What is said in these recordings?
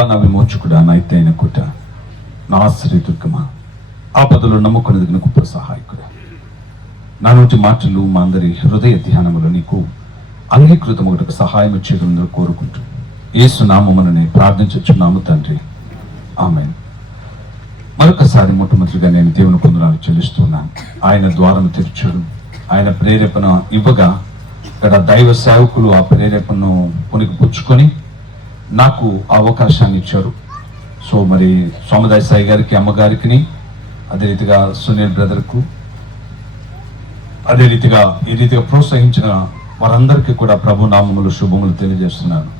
ప్రభువా, నా విమోచకుడా, నా ఎత్తైన కుట, నా ఆశ్రయదుర్గమా, ఆపదలో నమ్ముకునేది గొప్ప సహాయకుడా, నా నోటి మాటలు మా అందరి హృదయ ధ్యానములు నీకు అంగీకృతమొకటికి సహాయం చేయడం కోరుకుంటూ యేసు నామమునని ప్రార్థించుచున్నాము తండ్రి, ఆమేన్. మరొకసారి మొట్టమొదటిగా నేను దేవుని పొందనాలు చెల్లిస్తున్నాను. ఆయన ద్వారం తెరిచాడు, ఆయన ప్రేరేపణ ఇవ్వగా ఇక్కడ దైవ సేవకులు ఆ ప్రేరేపణను పుచ్చుకొని నాకు అవకాశాన్ని ఇచ్చారు. సో మరి సోమదాస్ సాయి గారికి, అమ్మగారికి, అదే రీతిగా సునీల్ బ్రదర్కు, అదే రీతిగా ఈ రీతిగా ప్రోత్సహించిన వారందరికీ కూడా ప్రభు నామములు శుభములు తెలియజేస్తున్నాను.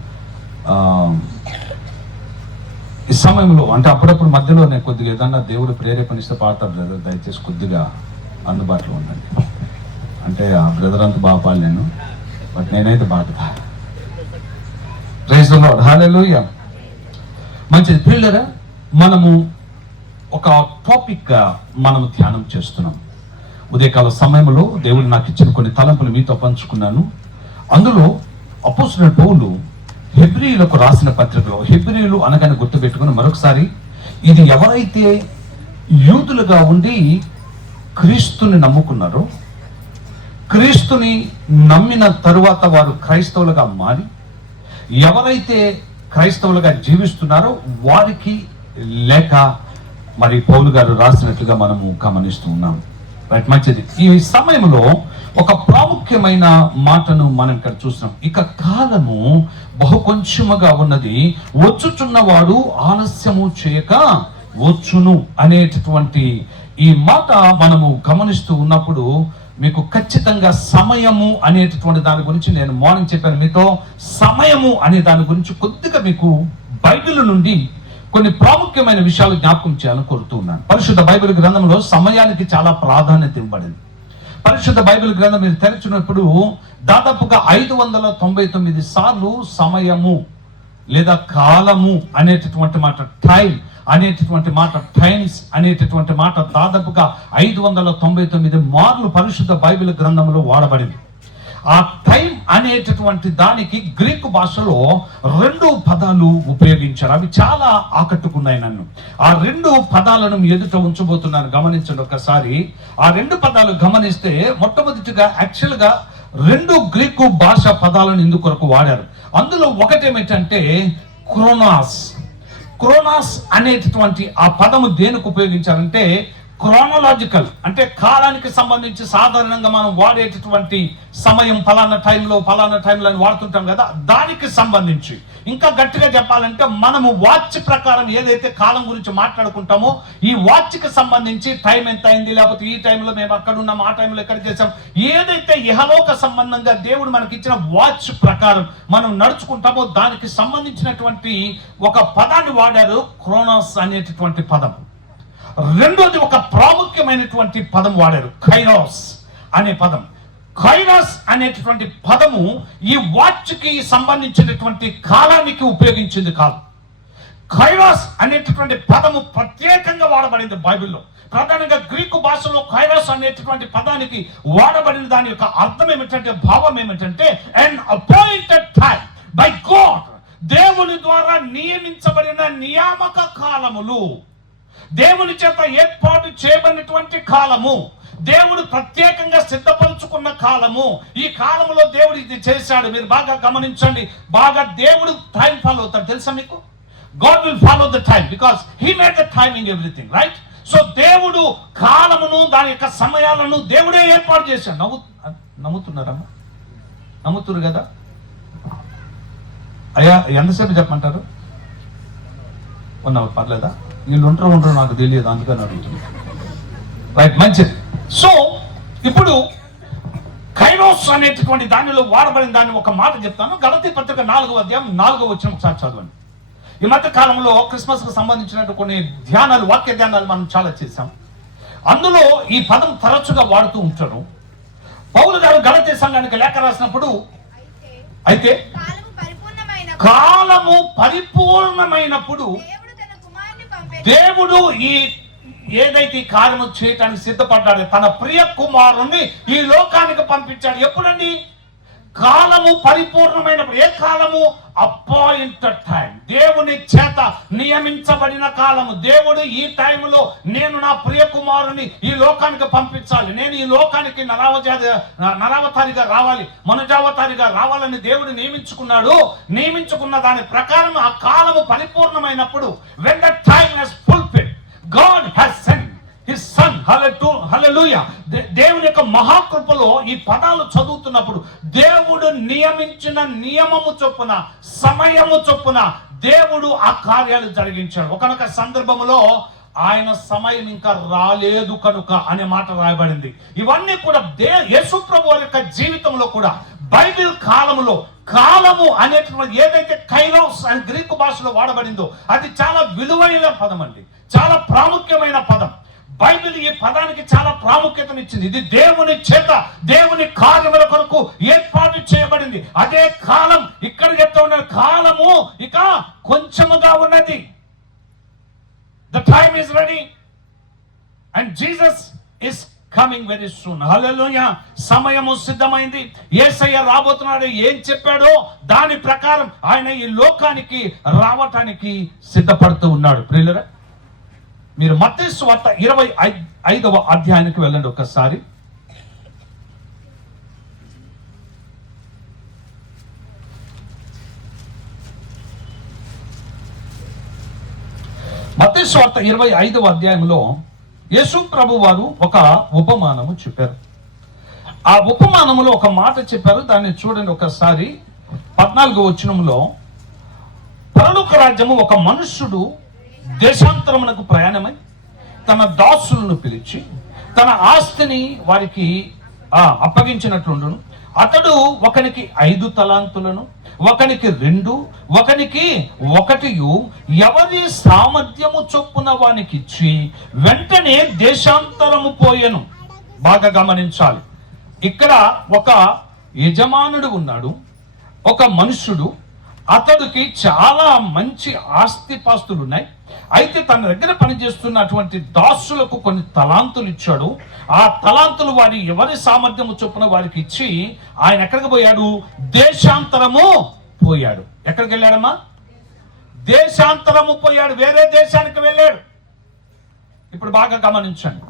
ఈ సమయంలో అంటే అప్పుడప్పుడు మధ్యలో నేను కొద్దిగా ఏదన్నా దేవుడు ప్రేరేపణిస్తే పాడతా బ్రదర్, దయచేసి కొద్దిగా అందుబాటులో ఉండండి. అంటే ఆ బ్రదర్ అంతా బాగా పాడలేను, బట్ నేనైతే పాడతా. ప్రైజ్ ది లార్డ్, హల్లెలూయా. మంచిది పిల్లరా, మనము ఒక టాపిక్ మనము ధ్యానం చేస్తున్నాం. ఉదయకాల సమయంలో దేవుడు నాకు ఇచ్చిన కొన్ని తలంపులు మీతో పంచుకున్నాను. అందులో అపోస్తలుడైన పౌలు హెబ్రీయులకు రాసిన పత్రికలో, హెబ్రీయులు అనగానే గుర్తుపెట్టుకుని మరొకసారి, ఇది ఎవరైతే యూదులుగా ఉండి క్రీస్తుని నమ్ముకున్నారో, క్రీస్తుని నమ్మిన తరువాత వారు క్రైస్తవులుగా మారి ఎవరైతే క్రైస్తవులుగా జీవిస్తున్నారో వారికి లేక మరి పౌలు గారు రాసినట్లుగా మనము గమనిస్తూ ఉన్నాం. రైట్, మంచిది. ఈ సమయంలో ఒక ప్రాముఖ్యమైన మాటను మనం ఇక్కడ చూస్తున్నాం. ఇక కాలము బహు కొంచెముగా ఉన్నది, వచ్చుచున్నవాడు ఆలస్యము చేయక వచ్చును అనేటటువంటి ఈ మాట మనము గమనిస్తూ ఉన్నప్పుడు మీకు ఖచ్చితంగా సమయము అనేటటువంటి దాని గురించి నేను మార్నింగ్ చెప్పాను మీతో. సమయము అనే దాని గురించి కొద్దిగా మీకు బైబిల్ నుండి కొన్ని ప్రాముఖ్యమైన విషయాలు జ్ఞాపకం చేయాలని కోరుతున్నాను. పరిశుద్ధ బైబిల్ గ్రంథంలో సమయానికి చాలా ప్రాధాన్యత ఇవ్వబడింది. పరిశుద్ధ బైబిల్ గ్రంథం మీరు తెరచినప్పుడు దాదాపుగా 599 సార్లు సమయము లేదా కాలము అనేటటువంటి మాట, టైం అనేటటువంటి మాట, టైమ్స్ అనేటటువంటి మాట దాదాపుగా 599 మార్లు పరిశుద్ధ బైబిల్ గ్రంథంలో వాడబడింది. ఆ టైం అనేటటువంటి దానికి గ్రీకు భాషలో 2 పదాలు ఉపయోగించారు. అవి చాలా ఆకట్టుకున్నాయి నన్ను. ఆ 2 పదాలను ఎదుట ఉంచబోతున్నాను, గమనించండి ఒకసారి. ఆ 2 పదాలు గమనిస్తే మొట్టమొదటిగా యాక్చువల్గా 2 గ్రీకు భాష పదాలను ఇందుకొరకు వాడారు. అందులో ఒకటేమిటంటే క్రోనాస్. క్రోనాస్ అనేటటువంటి ఆ పదము దేనికి ఉపయోగించారంటే క్రోనలాజికల్, అంటే కాలానికి సంబంధించి సాధారణంగా మనం వాడేటటువంటి సమయం ఫలానా టైంలో అని వాడుతుంటాం కదా, దానికి సంబంధించి. ఇంకా గట్టిగా చెప్పాలంటే మనము వాచ్ ప్రకారం ఏదైతే కాలం గురించి మాట్లాడుకుంటామో ఈ వాచ్కి సంబంధించి టైం ఎంత అయింది, లేకపోతే ఈ టైంలో మేము అక్కడ ఉన్నాం, ఆ టైంలో ఎక్కడ చేసాం, ఏదైతే ఇహలోక సంబంధంగా దేవుడు మనకి ఇచ్చిన వాచ్ ప్రకారం మనం నడుచుకుంటామో దానికి సంబంధించినటువంటి ఒక పదాన్ని వాడారు, క్రోనాస్ అనేటటువంటి పదం. రెండోది ఒక ప్రాముఖ్యమైనటువంటి పదం వాడారు, కైరోస్ అనే పదం. కైరోస్ అనేటటువంటి పదము ఈ వాచ్కి సంబంధించినటువంటి కాలానికి ఉపయోగించింది కాదు. కైరోస్ అనేటటువంటి పదము ప్రత్యేకంగా వాడబడింది బైబిల్లో. ప్రధానంగా గ్రీకు భాషలో కైరోస్ అనేటటువంటి పదానికి వాడబడిన దాని యొక్క అర్థం ఏమిటంటే, భావం ఏమిటంటే an appointed time by God, దేవుని ద్వారా నియమించబడిన నియామక కాలములు, దేవుని చేత ఏర్పాటు చేయబడినటువంటి కాలము, దేవుడు ప్రత్యేకంగా సిద్ధపరుచుకున్న కాలము. ఈ కాలంలో దేవుడు ఇది చేశాడు. మీరు బాగా గమనించండి, బాగా దేవుడు టైం ఫాలో అవుతాడు. తెలుసా మీకు? God will follow the time because he made the timing everything, right? So దేవుడు కాలమును దాని యొక్క సమయాలను దేవుడే ఏర్పాటు చేశాడు. నమ్ముతున్నారమ్మా? నమ్ముతున్నారు కదా? అయ్యా ఎంతసేపు చెప్పమంటారు? 1 hour పర్లేదా? వీళ్ళు ఉంటారో నాకు తెలియదు, అందుకని అడుగుతున్నాను. రైట్, మంచిది. సో ఇప్పుడు కైరోస్ అనేటటువంటి దానిలో వాడబడిన దాన్ని ఒక మాట చెప్తాను. గలతీ పత్రిక 4వ అధ్యాయం 4వ వచనం ఒకసారి చదవండి. ఈ మధ్య కాలంలో క్రిస్మస్ కు సంబంధించినట్టు కొన్ని ధ్యానాలు, వాక్య ధ్యానాలు మనం చాలా చేశాం. అందులో ఈ పదం తరచుగా వాడుతూ ఉంటారు. పౌలు గారు గలతీ సంఘానికి లేఖ రాసినప్పుడు, అయితే కాలము పరిపూర్ణమైనప్పుడు దేవుడు ఈ ఏదైతే కార్యము చేయటానికి సిద్ధపడ్డాడు, తన ప్రియ కుమారుణ్ణి ఈ లోకానికి పంపించాడు. ఎప్పుడండి? కాలము పరిపూర్ణమైనప్పుడు. ఏ కాలము? అపాయింటెడ్ టైం, దేవుని చేత నియమించబడిన కాలము. దేవుడు ఈ టైంలో నేను నా ప్రియ కుమారుని ఈ లోకానికి పంపించాలి, నేను ఈ లోకానికి నరావతారిగా రావాలి, మనుజావతారిగా రావాలని దేవుడు నియమించుకున్నాడు. నియమించుకున్న దాని ప్రకారం ఆ కాలము పరిపూర్ణమైనప్పుడు, when the time has fulfilled, God has sent His son. హల్లెలూయా. దేవుని యొక్క మహాకృపలో ఈ పదాలు చదువుతున్నప్పుడు దేవుడు నియమించిన నియమము చొప్పున, సమయము చొప్పున దేవుడు ఆ కార్యాలు జరిగించాడు. ఒకనొక సందర్భంలో ఆయన సమయం ఇంకా రాలేదు కనుక అనే మాట రాయబడింది. ఇవన్నీ కూడా యేసు ప్రభు వారి యొక్క జీవితంలో కూడా బైబిల్ కాలములో, కాలము అనేటువంటి ఏదైతే కైరోస్ అని గ్రీకు భాషలో వాడబడిందో అది చాలా విలువైన పదం అండి, చాలా ప్రాముఖ్యమైన పదం. బైబిల్ ఈ పదానికి చాలా ప్రాముఖ్యతనిచ్చింది. ఇది దేవుని చేత, దేవుని కార్యముల కొరకు ఏర్పాటు చేయబడింది. అదే కాలం ఇక్కడ చెప్తా ఉన్న కాలము ఇక కొంచెముగా ఉన్నది. The time is ready and Jesus is coming very soon. హల్లెలూయా. సమయము సిద్ధమైంది. యేసయ్య రాబోతున్నాడు. ఏం చెప్పాడో దాని ప్రకారం ఆయన ఈ లోకానికి రావటానికి సిద్ధపడుతూ ఉన్నాడు. ప్రియులారా, మీరు మత్తయి సువార్త 25వ అధ్యాయానికి వెళ్ళండి ఒకసారి. మత్తయి సువార్త 25వ అధ్యాయంలో యేసు ప్రభు వారు ఒక ఉపమానము చెప్పారు. ఆ ఉపమానములో ఒక మాట చెప్పారు, దాన్ని చూడండి ఒకసారి. 14వ వచనంలో, పరలోక రాజ్యము ఒక మనుష్యుడు దేశాంతరమునకు ప్రయాణమై తన దాసులను పిలిచి తన ఆస్తిని వారికి అప్పగించినట్లుండును. అతడు ఒకనికి 5 తలాంతులను, ఒకనికి 2, ఒకనికి 1 ఎవరి సామర్థ్యము చొప్పున వానికి ఇచ్చి వెంటనే దేశాంతరము పోయెను. బాగా గమనించాలి. ఇక్కడ ఒక యజమానుడు ఉన్నాడు, ఒక మనుష్యుడు. అతడికి చాలా మంచి ఆస్తిపాస్తులు ఉన్నాయి. అయితే తన దగ్గర పనిచేస్తున్నటువంటి దాసులకు కొన్ని తలాంతులు ఇచ్చాడు. ఆ తలాంతులు ఎవరి సామర్థ్యము చొప్పున వారికి ఇచ్చి ఆయన ఎక్కడికి పోయాడు? దేశాంతరము పోయాడు. ఎక్కడికి వెళ్ళాడమ్మా? దేశాంతరము పోయాడు, వేరే దేశానికి వెళ్ళాడు. ఇప్పుడు బాగా గమనించండి.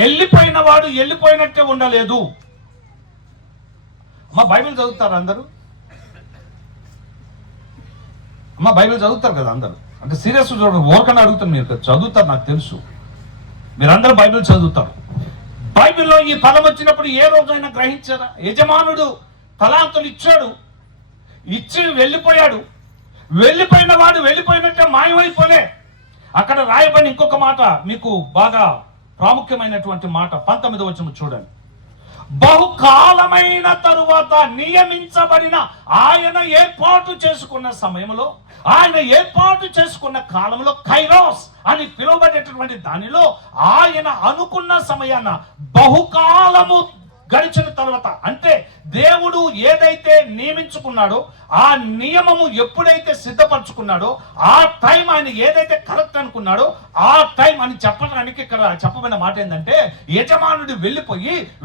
వెళ్ళిపోయిన వాడు వెళ్ళిపోయినట్టే ఉండలేదు. అమ్మా బైబిల్ చదువుతారు అందరూ? అమ్మా బైబిల్ చదువుతారు కదా అందరూ? అంటే సీరియస్ చూడండి, ఓరకన్నా అడుగుతాను. మీరు చదువుతారు, నాకు తెలుసు, మీరందరూ బైబిల్ చదువుతారు. బైబిల్లో ఈ పదం వచ్చినప్పుడు ఏ రోజైనా గ్రహించారా? యజమానుడు తలాంతులు ఇచ్చాడు, ఇచ్చి వెళ్ళిపోయాడు. వెళ్ళిపోయిన వాడు వెళ్ళిపోయినట్టే మాయమైపోలే. అక్కడ రాయబడిన ఇంకొక మాట మీకు బాగా ప్రాముఖ్యమైనటువంటి మాట, 19వ వచనం చూడండి. బహుకాలమైన తరువాత, నియమించబడిన, ఆయన ఏర్పాటు చేసుకున్న సమయంలో, ఆయన ఏర్పాటు చేసుకున్న కాలంలో, కైరోస్ అని పిలువబడేటటువంటి దానిలో ఆయన అనుకున్న సమయాన బహుకాలము గడిచిన తర్వాత, అంటే దేవుడు ఏదైతే నియమించుకున్నాడో, ఆ నియమము ఎప్పుడైతే సిద్ధపరచుకున్నాడో, ఆ టైం ఆయన ఏదైతే కరెక్ట్ అనుకున్నాడో ఆ టైం అని చెప్పడానికి ఇక్కడ చెప్పబడిన మాట ఏంటంటే, యజమానుడు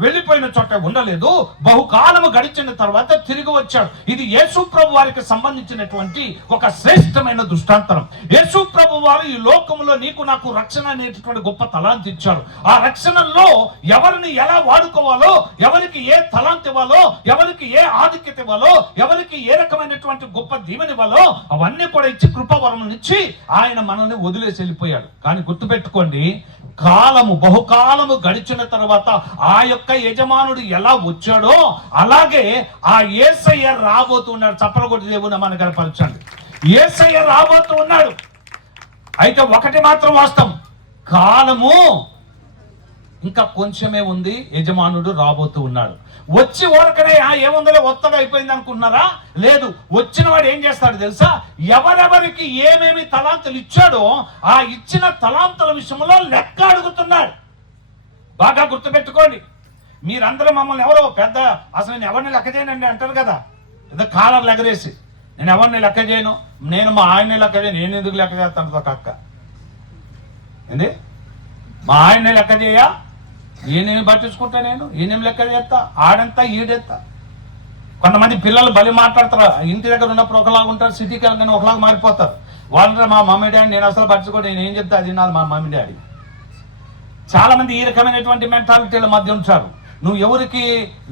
వెళ్ళిపోయిన చోట ఉండలేదు, బహుకాలము గడిచిన తర్వాత తిరిగి వచ్చాడు. ఇది యేసు ప్రభు వారికి సంబంధించినటువంటి ఒక శ్రేష్టమైన దృష్టాంతరం. యేసు ప్రభు వారు ఈ లోకంలో నీకు నాకు రక్షణ అనేటటువంటి గొప్ప తలాంతి ఇచ్చారు. ఆ రక్షణలో ఎవరిని ఎలా వాడుకోవాలో, ఎవరికి ఏ తలాంతి ఇవ్వాలో, ఎవరికి ఏ ఆధిక్యత ఇవ్వాలో, ఎవరికి ఏ రకమైనటువంటి గొప్ప దీవెన ఇవ్వాలో అవన్నీ కూడా ఇచ్చి కృపావరం ఇచ్చి ఆయన మనల్ని వదిలేసి వెళ్ళిపోయాడు. కానీ గుర్తుపెట్టుకోండి, బహుకాలము గడిచిన తర్వాత ఆ యొక్క యజమానుడు ఎలా వచ్చాడో అలాగే ఆ యేసయ్య రాబోతున్నాడు. చప్పలు కొట్టి దేవుని మన కనపరచండి. యేసయ్య రాబోతూ ఉన్నాడు. అయితే ఒకటి మాత్రం వాస్తవం, కాలము ఇంకా కొంచెమే ఉంది, యజమానుడు రాబోతూ ఉన్నాడు. వచ్చి ఓరకనే ఏముందలే ఒత్తగా అయిపోయింది అనుకుంటున్నారా? లేదు. వచ్చిన వాడు ఏం చేస్తాడు తెలుసా? ఎవరెవరికి ఏమేమి తలాంతులు ఇచ్చాడో ఆ ఇచ్చిన తలాంతుల విషయంలో లెక్క అడుగుతున్నాడు. బాగా గుర్తుపెట్టుకోండి. మీరందరూ మమ్మల్ని ఎవరో పెద్ద అసలు నేను ఎవరిని లెక్క చేయనండి అంటారు కదా, ఏదో కాలర్లు ఎగరేసి. నేను ఎవరిని లెక్క చేయను, నేను మా ఆయన్ని లెక్క చేయను. నేను ఎందుకు లెక్క చేస్తాను? ఒక అక్క ఏంది, మా ఆయన్ని లెక్క చేయ, ఈయనేమి పట్టించుకుంటా, నేను ఈయనేమి లెక్క చేస్తా, ఆడంతా ఈడెత్తా. కొంతమంది పిల్లలు బలి మాట్లాడతారు, ఇంటి దగ్గర ఉన్నప్పుడు ఒకలాగా ఉంటారు, సిటీకి వెళ్ళగానే ఒకలాగా మారిపోతారు. వాళ్ళ మా మమ్మీ డాడీ నేను అసలు పరచుకోండి, నేను ఏం చెప్తే అది నాది మా మమ్మీ డాడీ. చాలా మంది ఈ రకమైనటువంటి మెంటాలిటీల మధ్య ఉంటారు. నువ్వు ఎవరికి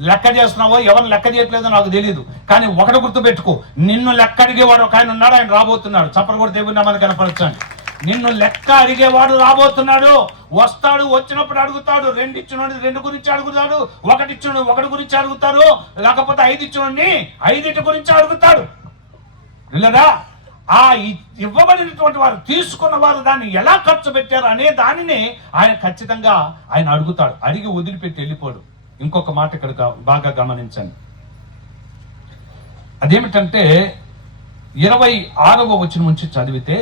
లెక్క చేస్తున్నావో ఎవరు లెక్క చేయట్లేదో నాకు తెలియదు, కానీ ఒకటి గుర్తుపెట్టుకో, నిన్ను లెక్క అడిగేవాడు ఒక ఆయన ఉన్నాడు, ఆయన రాబోతున్నాడు. చప్పలు కూడా దేవుని నామాన్ని కనపరచండి. నిన్ను లెక్క అడిగేవాడు రాబోతున్నాడు, వస్తాడు. వచ్చినప్పుడు అడుగుతాడు, 2 ఇచ్చినోడి 2 గురించి అడుగుతాడు, 1 ఇచ్చినోడు 1 గురించి అడుగుతారు, లేకపోతే 5 ఇచ్చినోడిని 5 గురించి అడుగుతాడు. లేదా ఆ ఇవ్వబడినటువంటి వారు తీసుకున్న వారు దాన్ని ఎలా ఖర్చు పెట్టారు అనే దానిని ఆయన ఖచ్చితంగా ఆయన అడుగుతాడు. అడిగి వదిలిపెట్టి వెళ్ళిపోడు. ఇంకొక మాట ఇక్కడ బాగా గమనించండి. అదేమిటంటే 26వ వచనం నుంచి చదివితే,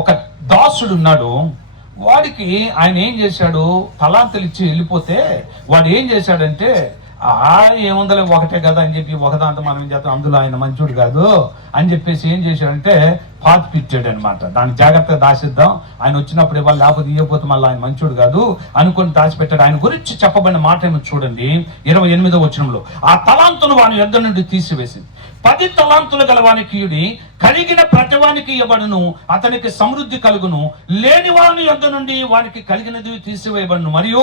ఒక దాసుడు ఉన్నాడు. వాడికి ఆయన ఏం చేశాడు, తలాంతులు ఇచ్చి వెళ్ళిపోతే వాడు ఏం చేశాడంటే, ఏముందలే ఒకటే కదా అని చెప్పి ఒకదాంతో మనం ఏం చేస్తాం, అందులో ఆయన మంచోడు కాదు అని చెప్పేసి ఏం చేశాడంటే పాతి పిచ్చాడు అనమాట. దాన్ని జాగ్రత్తగా దాచిద్దాం, ఆయన వచ్చినప్పుడు ఇవ్వాలి, లేకపోతే ఇవ్వకపోతే మళ్ళీ ఆయన మంచోడు కాదు అనుకొని దాచిపెట్టాడు. ఆయన గురించి చెప్పబడిన మాట ఏమో చూడండి, 28వ వచనంలో. ఆ తలాంతును వాని యొద్ద నుండి తీసివేసింది. 10 తలాంతులు గలవానికి ఇయుడి, కలిగిన ప్రతివానికి ఇవ్వబడును, అతనికి సమృద్ధి కలుగును. లేని వాని యొద్ద నుండి వానికి కలిగినది తీసివేయబడును. మరియు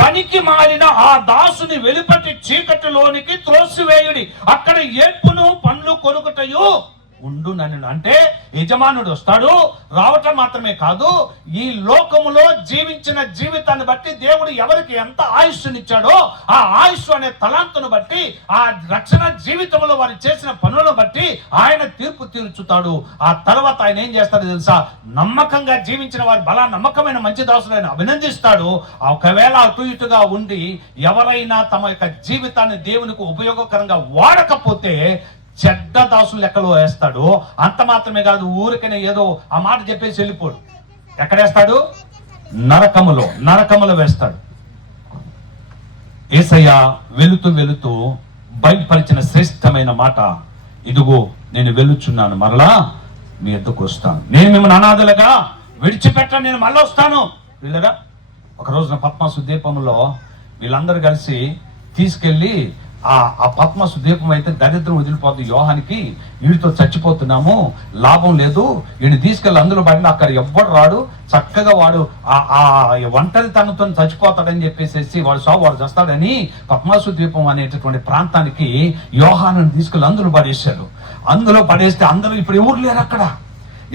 పనికి మాలిన ఆ దాసుని వెలుపటి చీకటిలోనికి త్రోసివేయుడి, అక్కడ ఏడ్పును పండ్లు కొరుకుటయు ఉండు నన్ను. అంటే యజమానుడు వస్తాడు, రావటం మాత్రమే కాదు, ఈ లోకములో జీవించిన జీవితాన్ని బట్టి దేవుడు ఎవరికి ఎంత ఆయుష్నిచ్చాడో ఆ ఆయుష్ అనే తలాంతును బట్టి, ఆ రక్షణ జీవితంలో వారు చేసిన పనులను బట్టి ఆయన తీర్పు తీర్చుతాడు. ఆ తర్వాత ఆయన ఏం చేస్తాడో తెలుసా, నమ్మకంగా జీవించిన వారు బలా నమ్మకమైన మంచి దాసులను అభినందిస్తాడు. ఒకవేళ అటు ఇటుగా ఉండి ఎవరైనా తమ యొక్క జీవితాన్ని దేవునికి ఉపయోగకరంగా వాడకపోతే చెడ్డ దాసులు లెక్కలో వేస్తాడు. అంత మాత్రమే కాదు, ఊరికనే ఏదో ఆ మాట చెప్పేసి వెళ్ళిపోడు. ఎక్కడేస్తాడు, నరకములో వేస్తాడు. యేసయ్య వెళుతూ వెళుతూ బయటపరిచిన శ్రేష్టమైన మాట, ఇదిగో నేను వెళ్ళుచున్నాను, మరలా మీ ఎద్దుకు వస్తాను, నేను మిమ్మల్ని అనాథలుగా విడిచిపెట్టను, నేను మళ్ళీ వస్తాను. వీళ్ళరా ఒక రోజున పద్మాసు దీపంలో వీళ్ళందరూ కలిసి తీసుకెళ్ళి, ఆ పద్మసు దీపం అయితే దరిద్రం వదిలిపోతుంది యోహానికి, వీడితో చచ్చిపోతున్నాము, లాభం లేదు, వీడిని తీసుకెళ్ళి అందులో పడిన అక్కడ ఎవ్వడు రాడు, చక్కగా వాడు ఆ ఒంటరి తనతో చచ్చిపోతాడని చెప్పేసి వాడు చేస్తాడని పద్మాసు ద్వీపం అనేటటువంటి ప్రాంతానికి యోహాను తీసుకెళ్ళి అందులో పడేశాడు. అందులో పడేస్తే అందరూ ఇప్పుడు ఎవరు లేరు, అక్కడ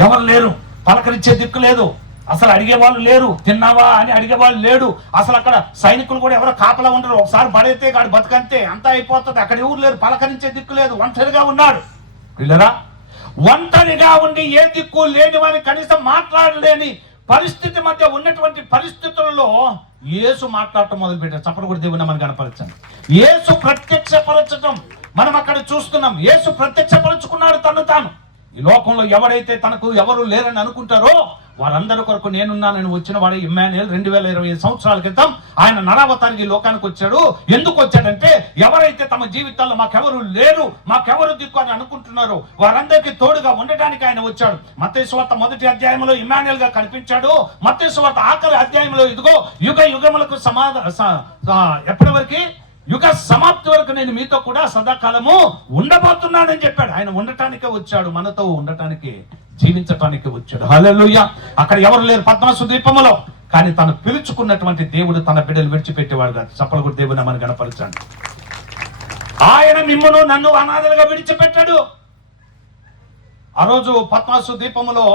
ఎవరు లేరు, పలకరించే దిక్కు లేదు, అసలు అడిగేవాళ్ళు లేరు, తిన్నావా అని అడిగేవాళ్ళు లేడు. అసలు అక్కడ సైనికులు కూడా ఎవరో కాపలా ఉండరు, ఒకసారి పడైతే కాడు బతుకంతే, అంతా అయిపోతుంది. అక్కడ ఎవరు లేరు, పలకరించే దిక్కు లేదు, ఒంటరిగా ఉన్నాడు. వీళ్ళరా ఒంటరిగా ఉండి ఏ దిక్కు లేని వారిని కనీసం మాట్లాడలేని పరిస్థితి మధ్య ఉన్నటువంటి పరిస్థితులలో యేసు మాట్లాడటం మొదలు పెట్టారు. చప్పటి కూడా దేవుని మనం కనపరచండి. యేసు ప్రత్యక్షపరచటం మనం అక్కడ చూస్తున్నాం. యేసు ప్రత్యక్షపరుచుకున్నాడు తను తాను. ఈ లోకంలో ఎవరైతే తనకు ఎవరు లేరని అనుకుంటారో వారందరి కొరకు నేనున్నానని వచ్చిన వాడు ఇమ్మాన్యుయేల్. 2025 సంవత్సరాల క్రితం ఆయన నరావతానికి లోకానికి వచ్చాడు. ఎందుకు వచ్చాడంటే, ఎవరైతే తమ జీవితాల్లో మాకెవరు లేరు, మాకెవరు దిక్కు అని అనుకుంటున్నారో వారందరికీ తోడుగా ఉండటానికి ఆయన వచ్చాడు. మత్తయి సువార్త 1వ అధ్యాయంలో ఇమ్మాన్యుయేల్ గా కనిపించాడు. మత్తయి సువార్త ఆఖరి అధ్యాయంలో ఇదిగో యుగ యుగములకు ఎప్పటి వరకు, యుగ సమాప్తి వరకు నేను మీతో కూడా సదాకాలము ఉండబోతున్నానని చెప్పాడు. ఆయన ఉండటానికే వచ్చాడు, మనతో ఉండటానికి, జీవించటానికి వచ్చాడు. హల్లెలూయా. అక్కడ ఎవరు లేరు పద్మాసు ద్వీపములో, కానీ తను పిలుచుకున్నటువంటి దేవుడు తన బిడ్డలు విడిచిపెట్టేవాడు కాదు. చప్పలు కూడా దేవుని మనం కనపరచండి. ఆయన మిమ్మును నన్ను అనాథలుగా విడిచిపెట్టాడు. ఆ రోజు పద్మాసు ద్వీపములో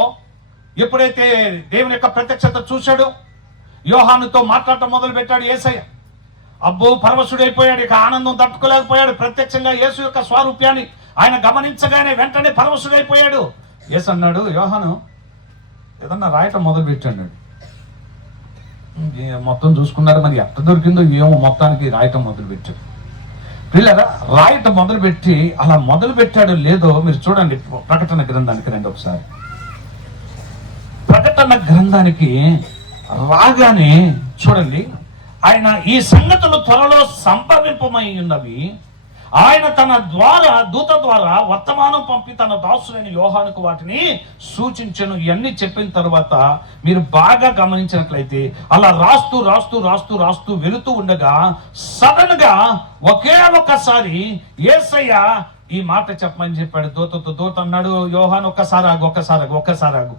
ఎప్పుడైతే దేవుని యొక్క ప్రత్యక్షత చూశాడు, యోహానుతో మాట్లాడటం మొదలు పెట్టాడు యేసయ్య. అబ్బో పరవశుడైపోయాడు, ఇక ఆనందం తట్టుకోలేకపోయాడు. ప్రత్యక్షంగా యేసు యొక్క స్వరూప్యాన్ని ఆయన గమనించగానే వెంటనే పరవశుడైపోయాడు. యేసు అన్నాడు, యోహాను ఏదన్నా రాయటం మొదలు పెట్టాడు. మొత్తం చూసుకున్నారు, మరి ఎట్ట దొరికిందో ఏమో, మొత్తానికి రాయటం మొదలు పెట్టాడు. పిల్లరా రాయటం మొదలు పెట్టి అలా మొదలు పెట్టాడు లేదో మీరు చూడండి. ప్రకటన గ్రంథానికి రండి ఒకసారి. ప్రకటన గ్రంథానికి రాగానే చూడండి, ఆయన ఈ సంగతులు త్వరలో సంభవింపమై ఉన్నవి, ఆయన తన దూత ద్వారా వర్తమానం పంపి తన దాసులైన యోహానుకు వాటిని సూచించను. ఇవన్నీ చెప్పిన తర్వాత మీరు బాగా గమనించినట్లయితే అలా రాస్తూ రాస్తూ రాస్తూ రాస్తూ వెళుతూ ఉండగా సడన్ గా ఒకే ఒక్కసారి యేసయ్య ఈ మాట చెప్పమని చెప్పాడు. దూత అన్నాడు, యోహాను ఒక్కసారి ఆగు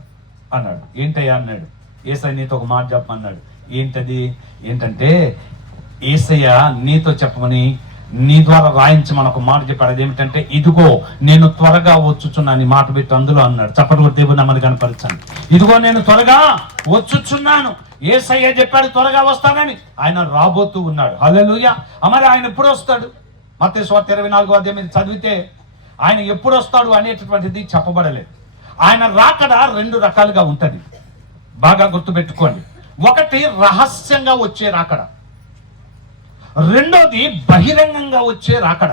అన్నాడు. ఏంటయ్యా అన్నాడు. యేసయ్య నీతో ఒక మాట చెప్పమన్నాడు. ఏంటంటే యేసయ్య నీతో చెప్పమని నీ ద్వారా రాయించమని ఒక మాట చెప్పాడు. అదేమిటంటే, ఇదిగో నేను త్వరగా వచ్చుచున్నాను మాట పెట్టి అందులో అన్నాడు. చప్పటి దేవుని నమ్మని కనపరచాను. ఇదిగో నేను త్వరగా వచ్చుచున్నాను. యేసయ్య చెప్పాడు త్వరగా వస్తానని. ఆయన రాబోతూ ఉన్నాడు. హల్లెలూయా. మరి ఆయన ఎప్పుడు వస్తాడు? మత్తయి సువార్త 24వ అధ్యాయం చదివితే ఆయన ఎప్పుడు వస్తాడు అనేటటువంటిది చెప్పబడలేదు. ఆయన రాకడ 2 రకాలుగా ఉంటది. బాగా గుర్తుపెట్టుకోండి. ఒకటి రహస్యంగా వచ్చే రాకడ, రెండోది బహిరంగంగా వచ్చే రాకడ.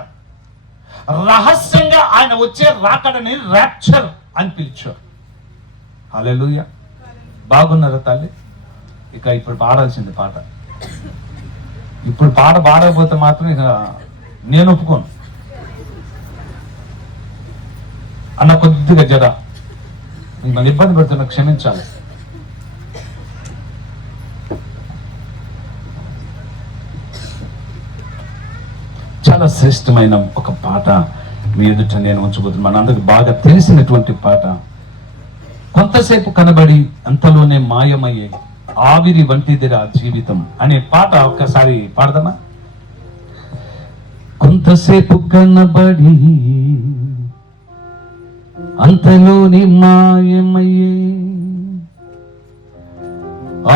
రహస్యంగా ఆయన వచ్చే రాకడని ర్యాప్చర్ అని పిలిచారు. హల్లెలూయా. బాగున్నారా తల్లి? ఇక ఇప్పుడు పాడాల్సింది పాట. ఇప్పుడు పాట పాడకపోతే మాత్రం ఇక నేను ఒప్పుకోను అన్న. కొద్దిగా జర మిమ్మల్ని ఇబ్బంది పెడుతున్నా, క్షమించాలి. చాలా శ్రేష్టమైన ఒక పాట మీ ఎదుట నేను ఉంచబోతున్నాను. మనందరికి బాగా తెలిసినటువంటి పాట. కొంతసేపు కనబడి అంతలోనే మాయమయ్యే ఆవిరి వంటిదిరా జీవితం అనే పాట ఒక్కసారి పాడదామా? కొంతసేపు కనబడి అంతలోనే మాయమయ్యే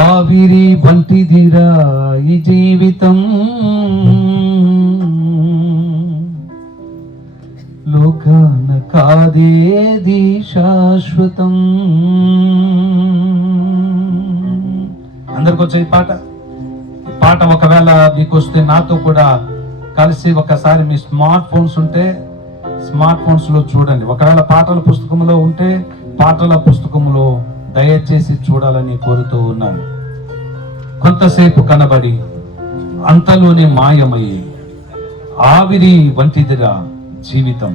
ఆవిరి వంటిదిరా ఈ జీవితం, లోకాన కాదేది శాశ్వతం. అందరికి వచ్చే ఈ పాట ఒకవేళ మీకు వస్తే నాతో కూడా కలిసి ఒకసారి మీ స్మార్ట్ ఫోన్స్ ఉంటే స్మార్ట్ ఫోన్స్ లో చూడండి. ఒకవేళ పాటల పుస్తకంలో ఉంటే పాటల పుస్తకంలో దయచేసి చూడాలని కోరుతూ ఉన్నాను. కొంతసేపు కనబడి అంతలోనే మాయమయ్యి ఆవిరి వంటిదిరా జీవితం.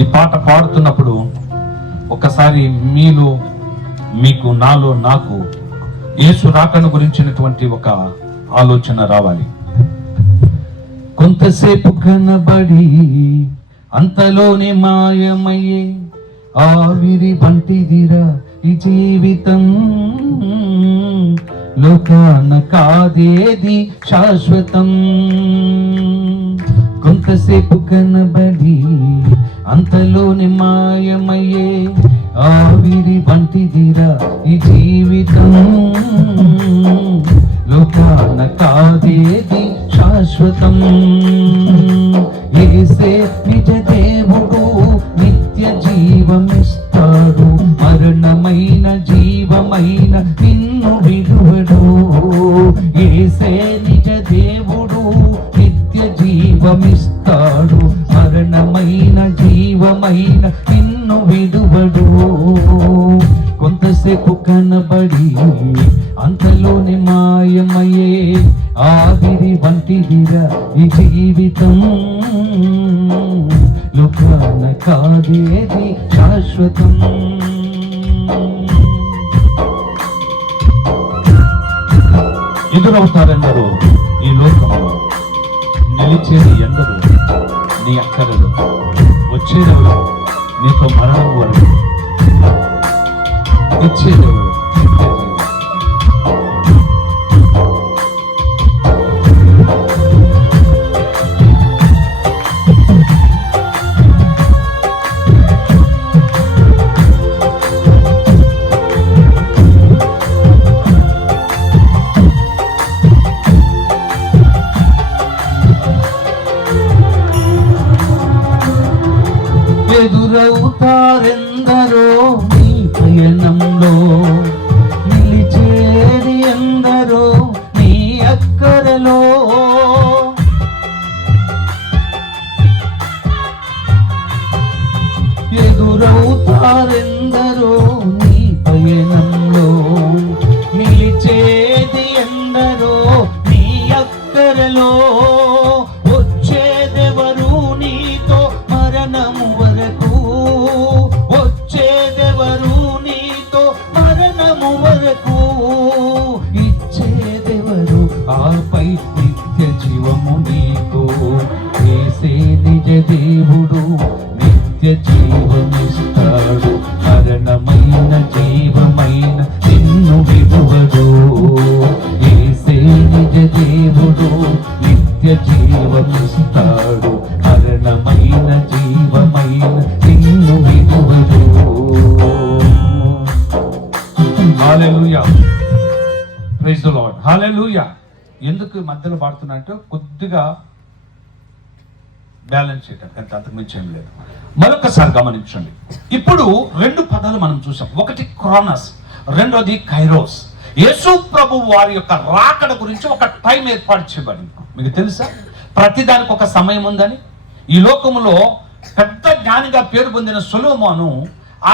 ఈ పాట పాడుతున్నప్పుడు ఒకసారి మీలో మీకు, నాలో నాకు యేసు రాకను గురించినటువంటి ఒక ఆలోచన రావాలి. కొంతసేపు కనబడి అంతలోనే మాయమయ్యే ఆవిరి వంటిదిరా ఈ జీవితం, లోకాన కాదేది శాశ్వతం. కొంతసేపు కనబడి అంతలోని మాయమయ్యే ఆవిరి వంటిదిరా ఈ జీవితం, లోకాన కాదేది శాశ్వతం. యేసే నిజ దేవుడు, నిత్య జీవమిస్తాడు, మరణమైన జీవమైన నిన్ను విడువడు. యేసే నిజ దేవుడు, నిత్య జీవమిస్తాడు, మరణమైన జీవమైన నిన్ను విడువడు. కొంతసేపు కనబడి అంతలోని మాయమయ్యే ఆవిరి వంటిదిరా ఈ జీవితం, లోకాన కాదేది శాశ్వతం. ఎదురవుతారెందరూ ఈ లోకంలో, నిలిచేది ఎందరూ నీ అక్కరలు, వచ్చేదెవరు నీతో మరణం వరకు, ఇచ్చేదెవరు ఎదురవుతారెందరో నీ పయనంలో, నిలిచేది ఎందరో నీ అక్కరలో. ఎదురవుతారెందరో నీ పయనంలో, నిలిచేది ఎందరో నీ అక్కరలో. దేవుడు నిత్య జీవమిస్తాడు, మరణమైన జీవమైన నిన్ను విడువడు. యేసే నిజ దేవుడు నిత్య జీవమిస్తాడు, మరణమైన జీవమైన నిన్ను విడువడు. హల్లెలూయా, ప్రైజ్ ది లార్డ్, హల్లెలూయా. ఎందుకు మధ్యలో పాడుతున్నా అంటే కొద్దిగా బ్యాలెన్స్ చేయటం, అంతకు మించి ఏం లేదు. మరొకసారి గమనించండి. ఇప్పుడు 2 పదాలు మనం చూసాం. ఒకటి క్రోనస్, రెండోది కైరోస్. యేసు ప్రభు వారి యొక్క రాకడ గురించి ఒక టైం ఏర్పాటు చేయబడింది. మీకు తెలుసా ప్రతిదానికి ఒక సమయం ఉందని? ఈ లోకములో పెద్ద జ్ఞానిగా పేరు పొందిన సొలొమోను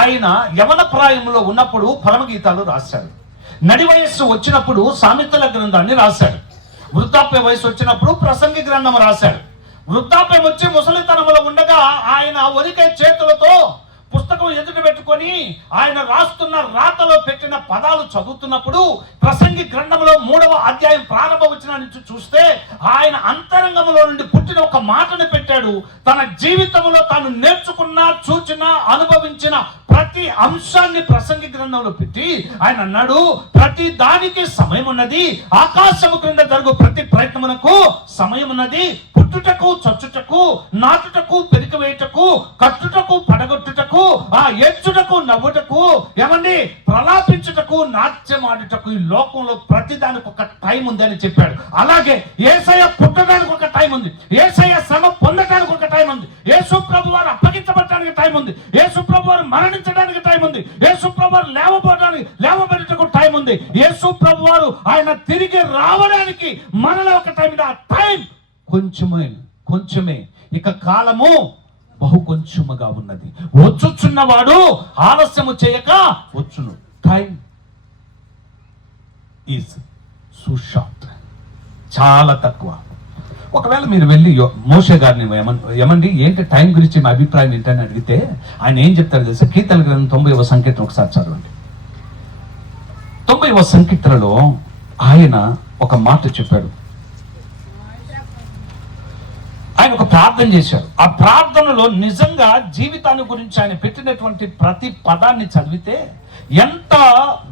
ఆయన యవన ప్రాయంలో ఉన్నప్పుడు పరమగీతాలు రాశాడు. నడి వయస్సు వచ్చినప్పుడు సామెతల గ్రంథాన్ని రాశాడు. వృద్ధాప్య వయసు వచ్చినప్పుడు ప్రసంగి గ్రంథం రాశాడు. వృద్ధాప్యం వచ్చి ముసలితనంలో ఉండగా ఆయన ఒరికే చేతులతో పుస్తకం ఎదుట పెట్టుకొని ఆయన రాస్తున్న రాతలో పెట్టిన పదాలు చదువుతున్నప్పుడు ప్రసంగి గ్రంథంలో 3వ అధ్యాయం ప్రారంభ వచనం నుంచి చూస్తే ఆయన అంతరంగంలో నుండి పుట్టిన ఒక మాటను పెట్టాడు. తన జీవితంలో తాను నేర్చుకున్న, చూచిన, అనుభవించిన ప్రతి అంశాన్ని ప్రసంగి గ్రంథంలో పెట్టి ఆయన అన్నాడు, ప్రతి దానికి సమయం ఉన్నది, ఆకాశము క్రింద జరుగు ప్రతి ప్రయత్నమునకు సమయం ఉన్నది. పుట్టుటకు, చచ్చుటకు, నాటుటకు, పెరికి వేయుటకు, కట్టుటకు, పడగొట్టుటకు, ఏడ్చుటకు, నవ్వుటకు, ఏమండి ప్రలాపించుటకు, నాట్యమాడుటకు, ఈ లోకంలో ప్రతిదానికి ఒక టైం ఉంది అని చెప్పాడు. అలాగే యేసయ్య పుట్టడానికి ఒక టైం ఉంది, యేసయ్య శ్రమ పొందడానికి ఒక టైం ఉంది, యేసు ప్రభు వారు అప్పగించబడటానికి టైం ఉంది, యేసు ప్రభు వారు మరణించడానికి టైం ఉంది, యేసు ప్రభు వారు లేవబడటకు టైం ఉంది, యేసు ప్రభు వారు ఆయన తిరిగి రావడానికి మనలో ఒక టైం ఉంది. ఆ టైం కొంచెమే, ఇక కాలము బహు కొంచెముగా ఉన్నది. వచ్చుచున్నవాడు ఆలస్యము చేయక వచ్చును. టైం ఈజ్ సో షార్ట్, చాలా తక్కువ. ఒకవేళ మీరు వెళ్ళి మోషే గారిని ఏమండి ఏంటి టైం గురించి మీ అభిప్రాయం ఏంటని అడిగితే ఆయన ఏం చెప్తారు తెలుసా? కీర్తన గ్రంథం 90వ సంకీర్తన ఒకసారి చదవండి. 90వ సంకీర్తనలో ఆయన ఒక మాట చెప్పాడు. ఆయన ఒక ప్రార్థన చేశారు. ఆ ప్రార్థనలో నిజంగా జీవితాన్ని గురించి ఆయన పెట్టినటువంటి ప్రతి పదాన్ని చదివితే ఎంత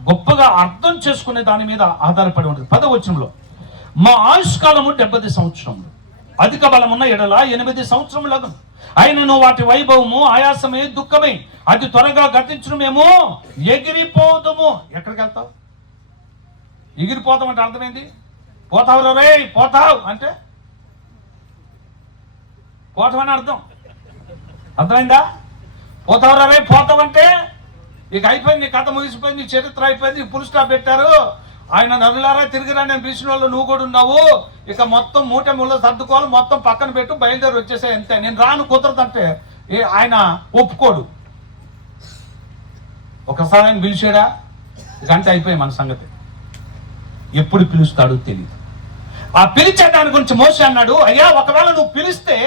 గొప్పగా అర్థం చేసుకునే దాని మీద ఆధారపడి ఉంటుంది. 10వ వచనంలో, మా ఆయుష్కాలము 70 సంవత్సరములు, అధిక బలమున్న ఎడల 8 సంవత్సరములకు, అయినను వాటి వైభవము ఆయాసమే, దుఃఖమే, అది త్వరగా గతించును, మేము ఎగిరిపోతాము. ఎక్కడికి వెళ్తావు? ఎగిరిపోతాం అంటే అర్థమైంది? పోతావు రే, పోతావు అంటే పోతామని అర్థం. అర్థమైందా? పోతావు రే, పోతావంటే ఇక అయిపోయింది, కథ ముగిసిపోయింది, చరిత్ర అయిపోయింది, ఫుల్ స్టాప్ పెట్టారు. ఆయన నరులారా తిరిగిరా నేను పిలిచిన వాళ్ళు నువ్వు కూడా ఉన్నావు, ఇక మొత్తం మూట ముళ్ళు సర్దుకోవాలి, మొత్తం పక్కన పెట్టు, బయలుదేరి వచ్చేసే, అంతే. నేను రాను కుదరదంటే ఆయన ఒప్పుకోడు. ఒకసారి ఆయన పిలిచాడా గంట అయిపోయి మన సంగతి. ఎప్పుడు పిలుస్తాడో తెలియదు. ఆ పిలిచే దాని గురించి మోషే అన్నాడు, అయ్యా ఒకవేళ నువ్వు పిలిస్తే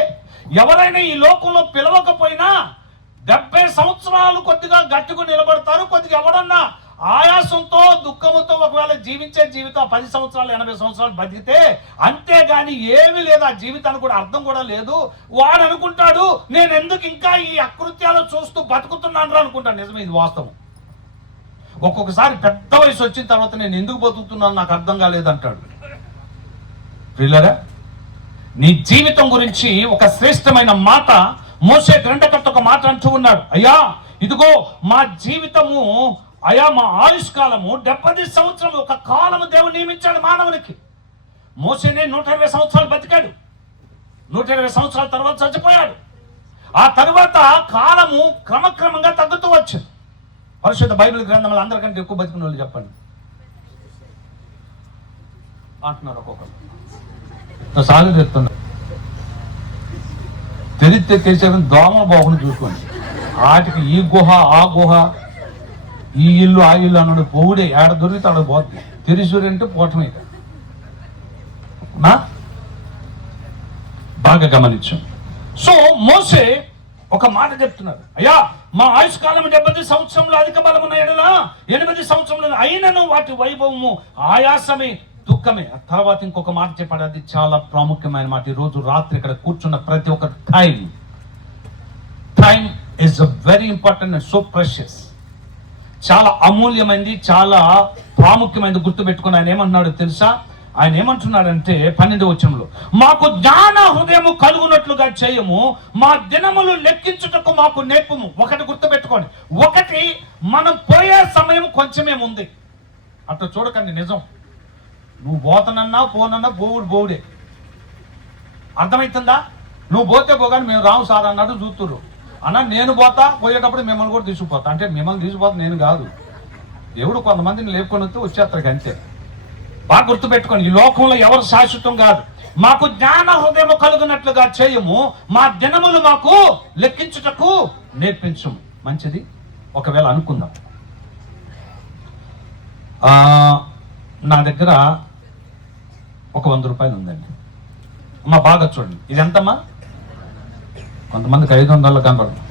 ఎవరైనా ఈ లోకంలో పిలవకపోయినా 70 సంవత్సరాలు కొద్దిగా గట్టిగా నిలబడతారు. కొద్దిగా ఎవడన్నా ఆయాసంతో, దుఃఖముతో ఒకవేళ జీవించే జీవితం 10 సంవత్సరాలు 80 సంవత్సరాలు బతికితే, అంతేగాని ఏమీ లేదు, ఆ జీవితానికి కూడా అర్థం కూడా లేదు. వాడు అనుకుంటాడు నేను ఎందుకు ఇంకా ఈ అకృత్యాలు చూస్తూ బతుకుతున్నాను అనుకుంటాను. నిజమే, ఇది వాస్తవం. ఒక్కొక్కసారి పెద్ద వయసు వచ్చిన తర్వాత నేను ఎందుకు బతుకుతున్నాను నాకు అర్థం కాలేదంటాడు. ప్రియులారా, నీ జీవితం గురించి ఒక శ్రేష్టమైన మాట మోషే గ్రంథకర్త ఒక మాట అంటూ ఉన్నాడు. అయ్యా ఇదిగో మా జీవితము, అయ్యా మా ఆయుష్కాలము 70 సంవత్సరాలు. ఒక కాలము దేవుడు నియమించాడు మానవునికి. మోషేనే 120 సంవత్సరాలు బతికాడు. 120 సంవత్సరాల తర్వాత చచ్చిపోయాడు. ఆ తర్వాత కాలము క్రమక్రమంగా తగ్గుతూ వచ్చింది. పరిశుద్ధ బైబిల్ గ్రంథంలో అందరికంటే ఎక్కువ బతికిన వాళ్ళు చెప్పండి అంటున్నారు. ఒక్కొక్కరు సాగు తెస్తున్నారు. తెరిస్తే తెరిచేదని దోమల బాగుని చూసుకోండి. వాటికి ఈ గుహ ఆ గుహ, ఈ ఇల్లు ఆ ఇల్లు అన్నాడు పోవుడే, ఏడ దొరికితే ఆడ పోతుంది. తెరిసూరంటే పోవటమే. బాగా గమనించాం. సో మోషే ఒక మాట చెప్తున్నారు, అయ్యా మా ఆయుష్కాలం 70 సంవత్సరంలో, అధిక బలమున్న ఎడల 8 సంవత్సరంలో, అయినను వాటి వైభవము ఆయాసమే, దుఃఖమే. ఆ తర్వాత ఇంకొక మాట చెప్పాడు, అది చాలా ప్రాముఖ్యమైన మాట. ఈ రోజు రాత్రి ఇక్కడ కూర్చున్న ప్రతి ఒక్క time is very important and so precious. చాలా అమూల్యమైనది, చాలా ప్రాముఖ్యమైనది. గుర్తుపెట్టుకుని ఆయన ఏమంటున్నాడు తెలుసా? ఆయన ఏమంటున్నాడంటే 12వ వచనంలో, మాకు జ్ఞాన హృదయము కలుగునట్లుగా చేయము, మా దినములు లెక్కించుటకు మాకు నేర్పము. ఒకటి గుర్తుపెట్టుకోండి, ఒకటి మనం పోయే సమయం కొంచెమే ఉంది. అట్లా చూడకండి, నిజం. నువ్వు పోతనన్నా పోనన్నా బోవుడే. అర్థమవుతుందా? నువ్వు పోతే పోగానే మేము రాము సార్ అన్నాడు చూస్తురు అన్న. నేను పోతా, పోయేటప్పుడు మిమ్మల్ని కూడా తీసుకుపోతా. అంటే మిమ్మల్ని తీసుకుపోతా నేను కాదు, దేవుడు కొంతమందిని లేపుకొని వస్తే వచ్చేస్తాడు అంతే. బాగా గుర్తుపెట్టుకోండి, ఈ లోకంలో ఎవరు శాశ్వతం కాదు. మాకు జ్ఞాన హృదయము కలుగునట్లుగా చేయము, మా దినములు మాకు లెక్కించుటకు నేర్పించము. మంచిది. ఒకవేళ అనుకుందాం, నా దగ్గర ఒక 100 రూపాయలు ఉందండి. అమ్మా బాగా చూడండి, ఇది ఎంతమ్మా? కొంతమందికి 500 కనపడదు.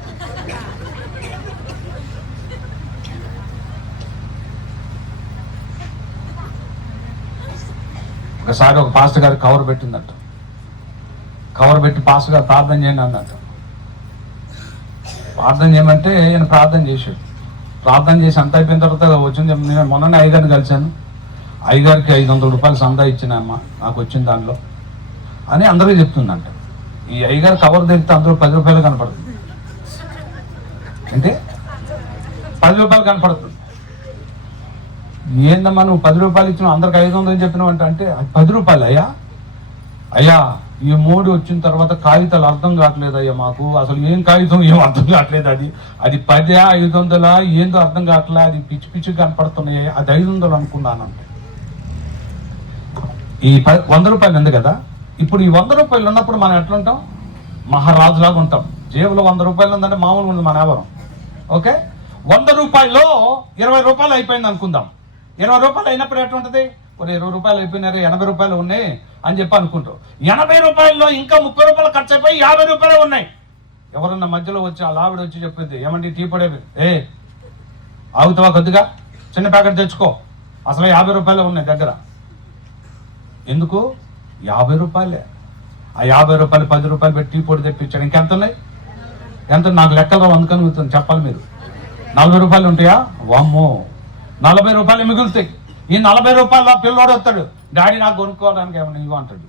ఒకసారి ఒక పాస్టర్ గారికి కవర్ పెట్టిందట. కవర్ పెట్టి పాస్టర్ గారు ప్రార్థన చేయండి అన్నట్టు. ప్రార్థన చేయమంటే ఈయన ప్రార్థన చేశాడు. ప్రార్థన చేసి అంత అయిపోయిన తర్వాత వచ్చింది. నేను మొన్ననే అయ్యగారిని కలిశాను. అయ్యగారికి 500 రూపాయలు సందా ఇచ్చినమ్మ నాకు వచ్చిన దానిలో అని అందరికీ చెప్తుందంట. ఈ అయ్యగారు కవర్ తెరిస్తే అందరూ 10 రూపాయలు కనపడుతుంది. అంటే 10 రూపాయలు కనపడుతుంది. ఏందమ్మా నువ్వు 10 రూపాయలు ఇచ్చినావు, అందరికి 500 చెప్పినావు అంటే 10 రూపాయలు అయ్యా ఈ 3 వచ్చిన తర్వాత కాగితాలు అర్థం కావట్లేదు అయ్యా మాకు. అసలు ఏం కాగితం ఏం అర్థం కావట్లేదు. అది 10 500 ఏందో అర్థం కావట్లే. అది పిచ్చి పిచ్చి కనపడుతున్నాయి. అది 500 అనుకున్నానంటే. ఈ 100 రూపాయలు ఉంది కదా, ఇప్పుడు ఈ 100 రూపాయలు ఉన్నప్పుడు మనం ఎట్లుంటాం? మహారాజులాగా ఉంటాం. జేబులో 100 రూపాయలు ఉందంటే మామూలుగా ఉంది మన ఎవరం. ఓకే, 100 రూపాయల్లో 20 రూపాయలు అయిపోయింది అనుకుందాం. 20 రూపాయలు అయినప్పుడు ఎట్లుంటుంది? ఒక 20 రూపాయలు అయిపోయినారు, 80 రూపాయలు ఉన్నాయి అని చెప్పి అనుకుంటాం. 80 రూపాయల్లో ఇంకా 30 రూపాయలు ఖర్చు అయిపోయి 50 రూపాయలు ఉన్నాయి. ఎవరన్నా మధ్యలో వచ్చి ఆ లావిడ వచ్చి చెప్పింది, ఏమంటే టీ పడేవి, ఆగుతావా కొద్దిగా, చిన్న ప్యాకెట్ తెచ్చుకో, అసలు 50 రూపాయలు ఉన్నాయి దగ్గర. ఎందుకు? 50 రూపాయలే. ఆ 50 రూపాయలు 10 రూపాయలు పెట్టి టీ పొడి తెప్పించాడు. ఇంకెంత ఉన్నాయి? ఎంత? నాకు లెక్కలో అందుకని గుర్తుంది, చెప్పాలి మీరు. 40 రూపాయలు ఉంటాయా? వామ్మో, 40 రూపాయలు మిగులుతాయి. ఈ 40 రూపాయల పిల్లోడు వస్తాడు, డాడీ నాకు కొనుక్కోవడానికి ఏమన్నా ఇవ్వ అంటాడు.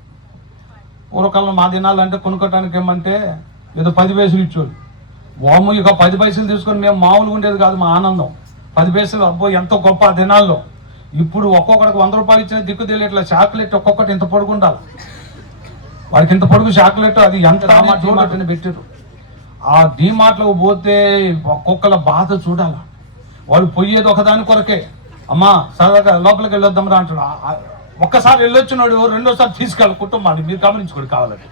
పూర్వకాలంలో మా దినాలు అంటే కొనుక్కోవడానికి ఏమంటే ఏదో 10 పైసలు ఇచ్చేవాళ్ళు. వాము ఇక 10 పైసలు తీసుకొని మేము మామూలుగా ఉండేది కాదు మా ఆనందం. 10 పైసలు అబ్బో ఎంతో గొప్ప ఆ దినాల్లో. ఇప్పుడు ఒక్కొక్కడికి 100 రూపాయలు ఇచ్చిన దిక్కు తెలియట్లా. చాక్లెట్ ఒక్కొక్కటి ఇంత పొడుగు ఉండాలి. వాడికి ఇంత పొడుగు చాక్లెట్. అది ఎంత డీమార్ట్ని పెట్టారు. ఆ డీమార్ట్లకు పోతే ఒక్కొక్కల బాధ చూడాలి. వాళ్ళు పోయేది ఒకదాని కొరకే. అమ్మా సరదాగా లోపలికి వెళ్ళొద్దాం రా అంటాడు. ఒక్కసారి వెళ్ళొచ్చినాడు, రెండోసారి తీసుకెళ్ళి కుటుంబాన్ని మీరు గమనించుకోండి. కావాలంటే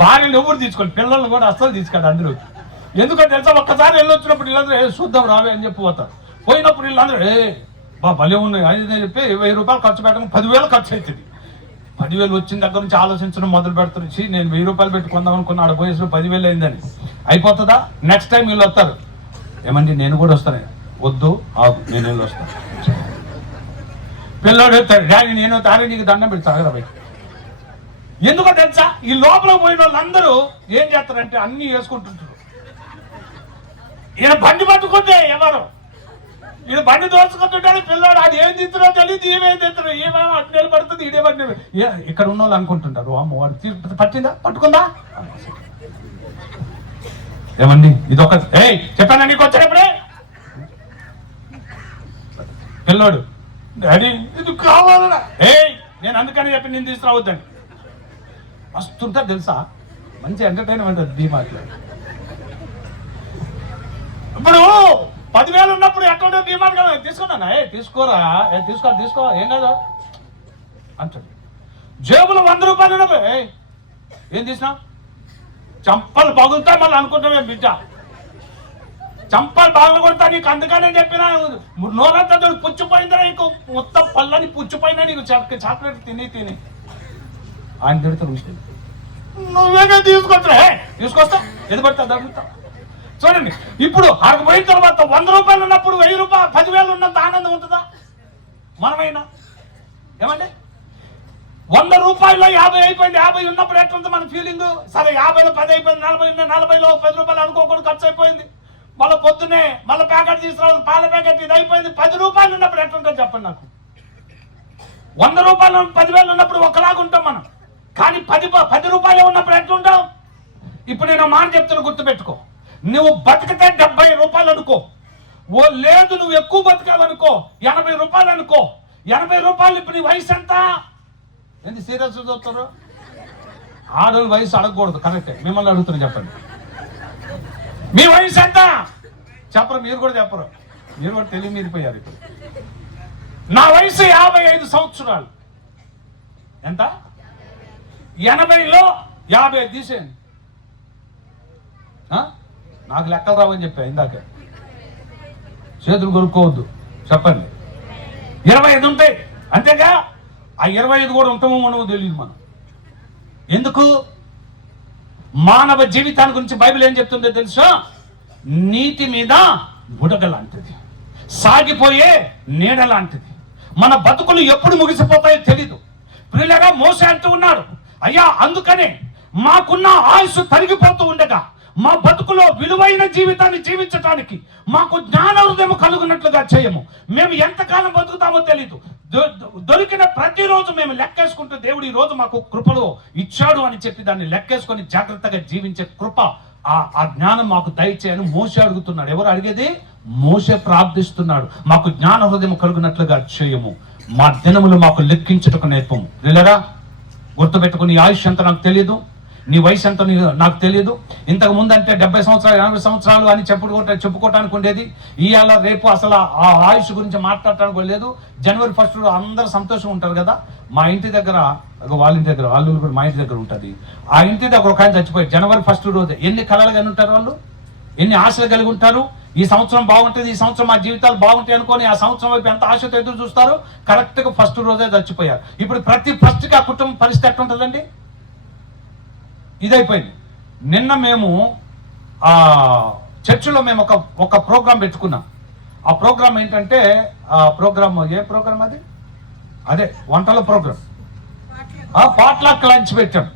భార్యను ఎవరు తీసుకోండి, పిల్లల్ని కూడా అస్సలు తీసుకెళ్ళి అందులో. ఎందుకంటే తెలుసా, ఒక్కసారి వెళ్ళొచ్చినప్పుడు వీళ్ళందరూ చూద్దాం రావే అని చెప్పి పోతారు. పోయినప్పుడు వీళ్ళందరూ భలే ఉన్నాయి అని చెప్పి 1000 రూపాయలు ఖర్చు పెట్టడం 10,000 ఖర్చు అవుతుంది. 10,000 వచ్చిన దగ్గర నుంచి ఆలోచించడం మొదలు పెడుతుంది. నేను 1000 రూపాయలు పెట్టుకుందాం అనుకున్నా, ఆడ పోయేసి 10,000 అయిందని. అయిపోతుందా? నెక్స్ట్ టైం వీళ్ళు వస్తారు, ఏమండి నేను కూడా వస్తాను. వద్దు ఆగు, నేను వెళ్ళి వస్తాను. పిల్లడు వస్తాడు, డాడీ నేను తానే నీకు దండం పెడతాను బయట. ఎందుకో తెలుసా, ఈ లోపల పోయిన వాళ్ళందరూ ఏం చేస్తారంటే అన్ని వేసుకుంటుంటారు. ఈయన బండి పట్టుకుంటే ఎవరు, ఈయన బండి దోచుకుంటుంటాడు. పిల్లడు అది ఏం తింటున్నా తెలియదు, ఏమేం తింటున్నా, ఏమేమో అటు నిలబడుతుంది, ఇదే బండి. ఇక్కడ ఉన్న వాళ్ళు అనుకుంటుంటారు, అమ్మ వాడు పట్టిందా పట్టుకుందా. ఏమండి ఇది ఒక చెప్పాను నీకు వచ్చేటప్పుడే. పిల్లోడు డాడీ ఇది కావాలన్నా, నేను అందుకని చెప్పి నేను తీసుకురావద్దండి. వస్తుంటా తెలుసా, మంచి ఎంటర్టైన్మెంట్ అది డీమార్ట్లో. ఇప్పుడు 10,000 ఉన్నప్పుడు ఎక్కడ డీమార్ట్ కదా తీసుకున్నానా, తీసుకోరా, తీసుకో ఏం కాదు అంటాడు. జేబులో 100 రూపాయలు ఉన్నప్పుడు ఏం తీసినా చంపలు పగులుతా మళ్ళీ అనుకుంటామే బిడ్డ. చంపలు బాగా కొడతా నీకు, అందుకనే చెప్పినా నోరంతా పుచ్చిపోయిందా నీకు, మొత్తం పళ్ళని పుచ్చిపోయినా నీకు చాక్లెట్ తిని ఆయన తిడతారు. నువ్వేగా తీసుకొస్తా ఎది పడతా దొరుకుతా. చూడండి, ఇప్పుడు అక్కడికి పోయిన తర్వాత 100 రూపాయలు ఉన్నప్పుడు 1000 రూపాయలు 10,000 ఉన్నంత ఆనందం ఉంటుందా మనమైనా? ఏమండి 100 రూపాయల్లో 50 అయిపోయింది. 50 ఉన్నప్పుడు ఎట్లుంది మన ఫీలింగ్? సరే 50లో 10 అయిపోయింది, 40 ఉన్నాయి, 40లో 10 రూపాయలు అనుకోకూడదు ఖర్చు అయిపోయింది. మళ్ళీ పొద్దునే మళ్ళీ ప్యాకెట్ తీసుకురావాలి, పాల ప్యాకెట్ ఇది అయిపోయింది. 10 రూపాయలు ఉన్నప్పుడు ఎట్లుంటుంది చెప్పండి నాకు? 100 రూపాయలు 10,000 ఉన్నప్పుడు ఒకలాగా ఉంటాం మనం. కానీ 10 రూపాయలు ఉన్నప్పుడు ఎట్లుంటాం? ఇప్పుడు నేను మాట చెప్తున్నా, గుర్తుపెట్టుకో. నువ్వు బతికితే 70 రూపాయలు అనుకో, ఓ లేదు నువ్వు ఎక్కువ బతకాలనుకో 80 రూపాయలు అనుకో. 80 రూపాయలు. ఇప్పుడు నీ వయసు ఎంత? ఏంటి సీరియస్ చూస్తారు? ఆడవాళ్ళ వయసు అడగకూడదు, కరెక్టే. మిమ్మల్ని అడుగుతున్నా, చెప్పండి మీ వయసు ఎంత? చెప్పరు, మీరు కూడా చెప్పరు. మీరు కూడా తెలివి మీరిపోయారు. ఇప్పుడు నా వయసు 55 సంవత్సరాలు. ఎంత? 80లో 50 తీసేయండి. నాకు లెక్కలు రావని చెప్పా ఇందాక. చేతులు కొనుక్కోవద్దు, చెప్పండి. 25 ఉంటాయి అంతేగా. ఆ 25 కూడా ఉంటామో మనమో తెలియదు మనం. ఎందుకు? మానవ జీవితాన్ని గురించి బైబిల్ ఏం చెప్తుందో తెలుసా? నీటి మీద బుడగ లాంటిది, సాగిపోయే నీడ లాంటిది. మన బతుకులు ఎప్పుడు ముగిసిపోతాయో తెలీదు. ప్రియులారా, మోసే అంటూ ఉన్నాడు, అయ్యా అందుకనే మాకున్న ఆయుస్సు తరిగిపోతూ ఉండగా మా బతుకులో విలువైన జీవితాన్ని జీవించడానికి మాకు జ్ఞాన హృదయం కలుగునట్లుగా చేయము. మేము ఎంతకాలం బతుకుతామో తెలీదు. దొరికిన ప్రతిరోజు మేము లెక్కేసుకుంటూ దేవుడు ఈ రోజు మాకు కృపలో ఇచ్చాడు అని చెప్పి దాన్ని లెక్కేసుకొని జాగ్రత్తగా జీవించే కృప, ఆ జ్ఞానం మాకు దయచేయని మోసే అడుగుతున్నాడు. ఎవరు అడిగేది? మోసే ప్రార్థిస్తున్నాడు, మాకు జ్ఞాన హృదయం కలుగునట్లుగా చేయము, మా దినములు మాకు లెక్కించుటకు నేర్పము. వీళ్ళరా, గుర్తుపెట్టుకుని ఆయుష్ ఎంత నాకు తెలియదు, నీ వయసు ఎంత నాకు తెలియదు. ఇంతకు ముందు అంటే 70 సంవత్సరాలు 80 సంవత్సరాలు అని చెప్పుకోవటానికి ఉండేది. ఇవాళ రేపు అసలు ఆ ఆయుష్ గురించి మాట్లాడటానికి లేదు. జనవరి 1 అందరూ సంతోషం ఉంటారు కదా. మా ఇంటి దగ్గర, వాళ్ళ ఇంటి దగ్గర, వాళ్ళు కూడా మా ఇంటి దగ్గర ఉంటుంది. ఆ ఇంటి దగ్గర ఒక ఆయన చచ్చిపోయారు జనవరి 1 రోజు. ఎన్ని కళలు కలిగి ఉంటారు వాళ్ళు, ఎన్ని ఆశలు కలిగి ఉంటారు. ఈ సంవత్సరం బాగుంటుంది, ఈ సంవత్సరం మా జీవితాలు బాగుంటాయి అనుకోని ఆ సంవత్సరం వైపు ఎంత ఆశతో ఎదురు చూస్తారు. కరెక్ట్గా 1 రోజే చచ్చిపోయారు. ఇప్పుడు ప్రతి 1కి ఆ కుటుంబం పరిస్థితి ఎట్లుంటుందండి? ఇదైపోయింది. నిన్న మేము చర్చిలో మేము ఒక ప్రోగ్రాం పెట్టుకున్నాం. ఆ ప్రోగ్రాం ఏంటంటే, ఏ ప్రోగ్రాం అది? అదే వంటల ప్రోగ్రాం. పాట్లాక్ లంచ్ పెట్టాం.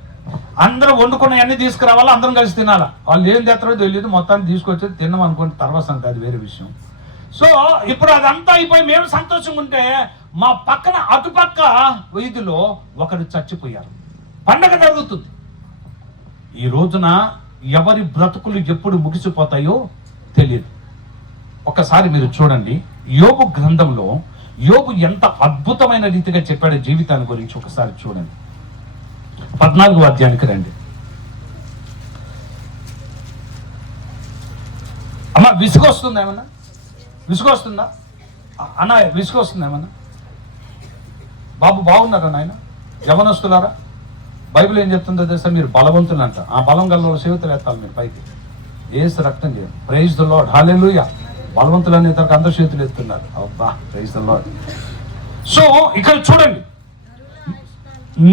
అందరూ వండుకున్న అన్ని తీసుకురావాలి, అందరం కలిసి తినాలా. వాళ్ళు ఏం తెస్తారో తెలియదు, మొత్తాన్ని తీసుకొచ్చేది తిన్నాం అనుకోండి, తర్వాత సంగతి అది వేరే విషయం. సో ఇప్పుడు అదంతా అయిపోయి మేము సంతోషంగా ఉంటే మా పక్కన అటుపక్క వీధిలో ఒకరు చచ్చిపోయారు. పండగ జరుగుతుంది. ఈ రోజున ఎవరి బ్రతుకులు ఎప్పుడు ముగిసిపోతాయో తెలియదు. ఒకసారి మీరు చూడండి, యోబు గ్రంథంలో యోబు ఎంత అద్భుతమైన రీతిగా చెప్పాడు జీవితాన్ని గురించి. ఒకసారి చూడండి, 14వ అధ్యాయానికి రండి. అమ్మ విసుగొస్తుందా? ఏమన్నా విసుగొస్తుందా అన్న? విసుగొస్తుందా ఏమన్నా? బాబు బాగున్నారా నాయన? యవనస్తులారా, బైబిల్ ఏం చెప్తుందో తెలుసా? మీరు బలవంతులు అంట. ఆ బలం గల సేవతలు ఎత్తాలి మీరు పైకి. ఏసు రక్తం చేయండి. ప్రైజ్ ద లార్డ్, హల్లెలూయా. బలవంతులు అనే తరకు అందరు చేతులు ఎత్తున్నారు. అబ్బా, ప్రైజ్ ద లార్డ్. సో ఇక్కడ చూడండి,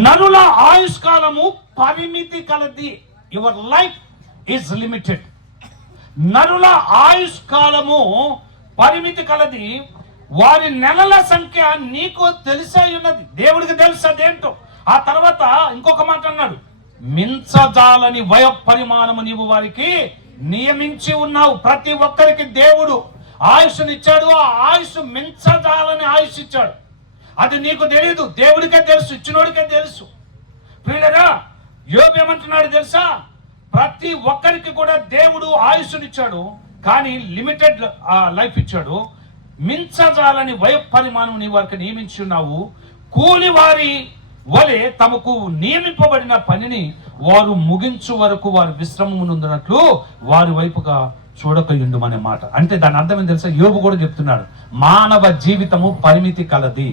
నరుల ఆయుష్కాలము పరిమితి కలది. Your life is limited. నరుల ఆయుష్కాలము పరిమితి కలది, వారి నెలల సంఖ్య నీకు తెలిసే ఉన్నది. దేవుడికి తెలుసు అదేంటో. ఆ తర్వాత ఇంకొక మాట అన్నాడు, మించజాలని వయ పరిమాణము నీవు వారికి నియమించి ఉన్నావు. ప్రతి ఒక్కరికి దేవుడు ఆయుష్నిచ్చాడు. ఆ ఆయుష్ మించజాలని ఆయుష్ ఇచ్చాడు. అది నీకు తెలియదు, దేవుడికే తెలుసు, ఇచ్చినోడికే తెలుసు. ప్రియులరా, యోబు ఏమంటున్నాడు తెలుసా? ప్రతి ఒక్కరికి కూడా దేవుడు ఆయుష్నిచ్చాడు, కానీ లిమిటెడ్ లైఫ్ ఇచ్చాడు. మించజాలని వయ పరిమాణం నీ వారికి నియమించి ఉన్నావు. కూలి వారి వలె తమకు నియమింపబడిన పనిని వారు ముగించు వరకు వారు విశ్రమమునందునట్లు వారి వైపుగా చూడకయుండుమనే మాట. అంటే దాని అర్థం ఏం తెలుసా? యోబు కూడా చెప్తున్నాడు, మానవ జీవితము పరిమితి కలది.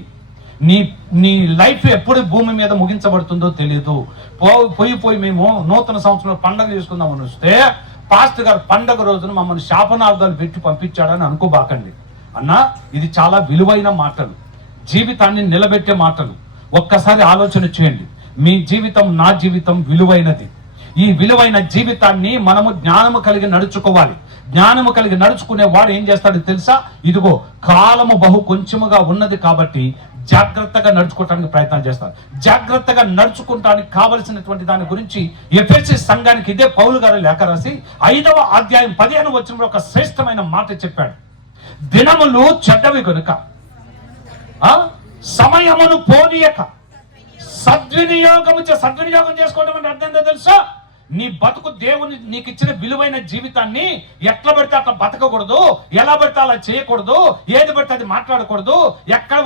నీ లైఫ్ ఎప్పుడు భూమి మీద ముగించబడుతుందో తెలియదు. పోయి మేము నూతన సంవత్సరంలో పండుగ చేసుకుందామని వస్తే పాస్టర్ గారు పండుగ రోజున మమ్మల్ని శాపనార్థాలు పెట్టి పంపించాడని అనుకోబాకండి అన్న. ఇది చాలా విలువైన మాటలు, జీవితాన్ని నిలబెట్టే మాటలు. ఒక్కసారి ఆలోచన చేయండి. మీ జీవితం, నా జీవితం విలువైనది. ఈ విలువైన జీవితాన్ని మనము జ్ఞానము కలిగి నడుచుకోవాలి. జ్ఞానము కలిగి నడుచుకునే వాడు ఏం చేస్తాడో తెలుసా? ఇదిగో కాలము బహు కొంచెముగా ఉన్నది కాబట్టి జాగ్రత్తగా నడుచుకోవటానికి ప్రయత్నం చేస్తారు. జాగ్రత్తగా నడుచుకోవటానికి కావలసినటువంటి దాని గురించి ఎఫెసీ సంఘానికి ఇదే పౌలు గారు లేఖ రాసి 5వ అధ్యాయం 15వ వచనంలో ఒక శ్రేష్టమైన మాట చెప్పాడు. దినములు చెడ్డవి గనుక సమయమును పోనీయక సద్వినియోగం చేసుకోవడం అంటే అర్థం ఏంటో తెలుసా? నీ బతుకు దేవుని నీకు ఇచ్చిన విలువైన జీవితాన్ని ఎట్లా పడితే అట్లా బతకకూడదు, ఎలా పడితే అలా చేయకూడదు, ఏది పడితే అది మాట్లాడకూడదు, ఎక్కడ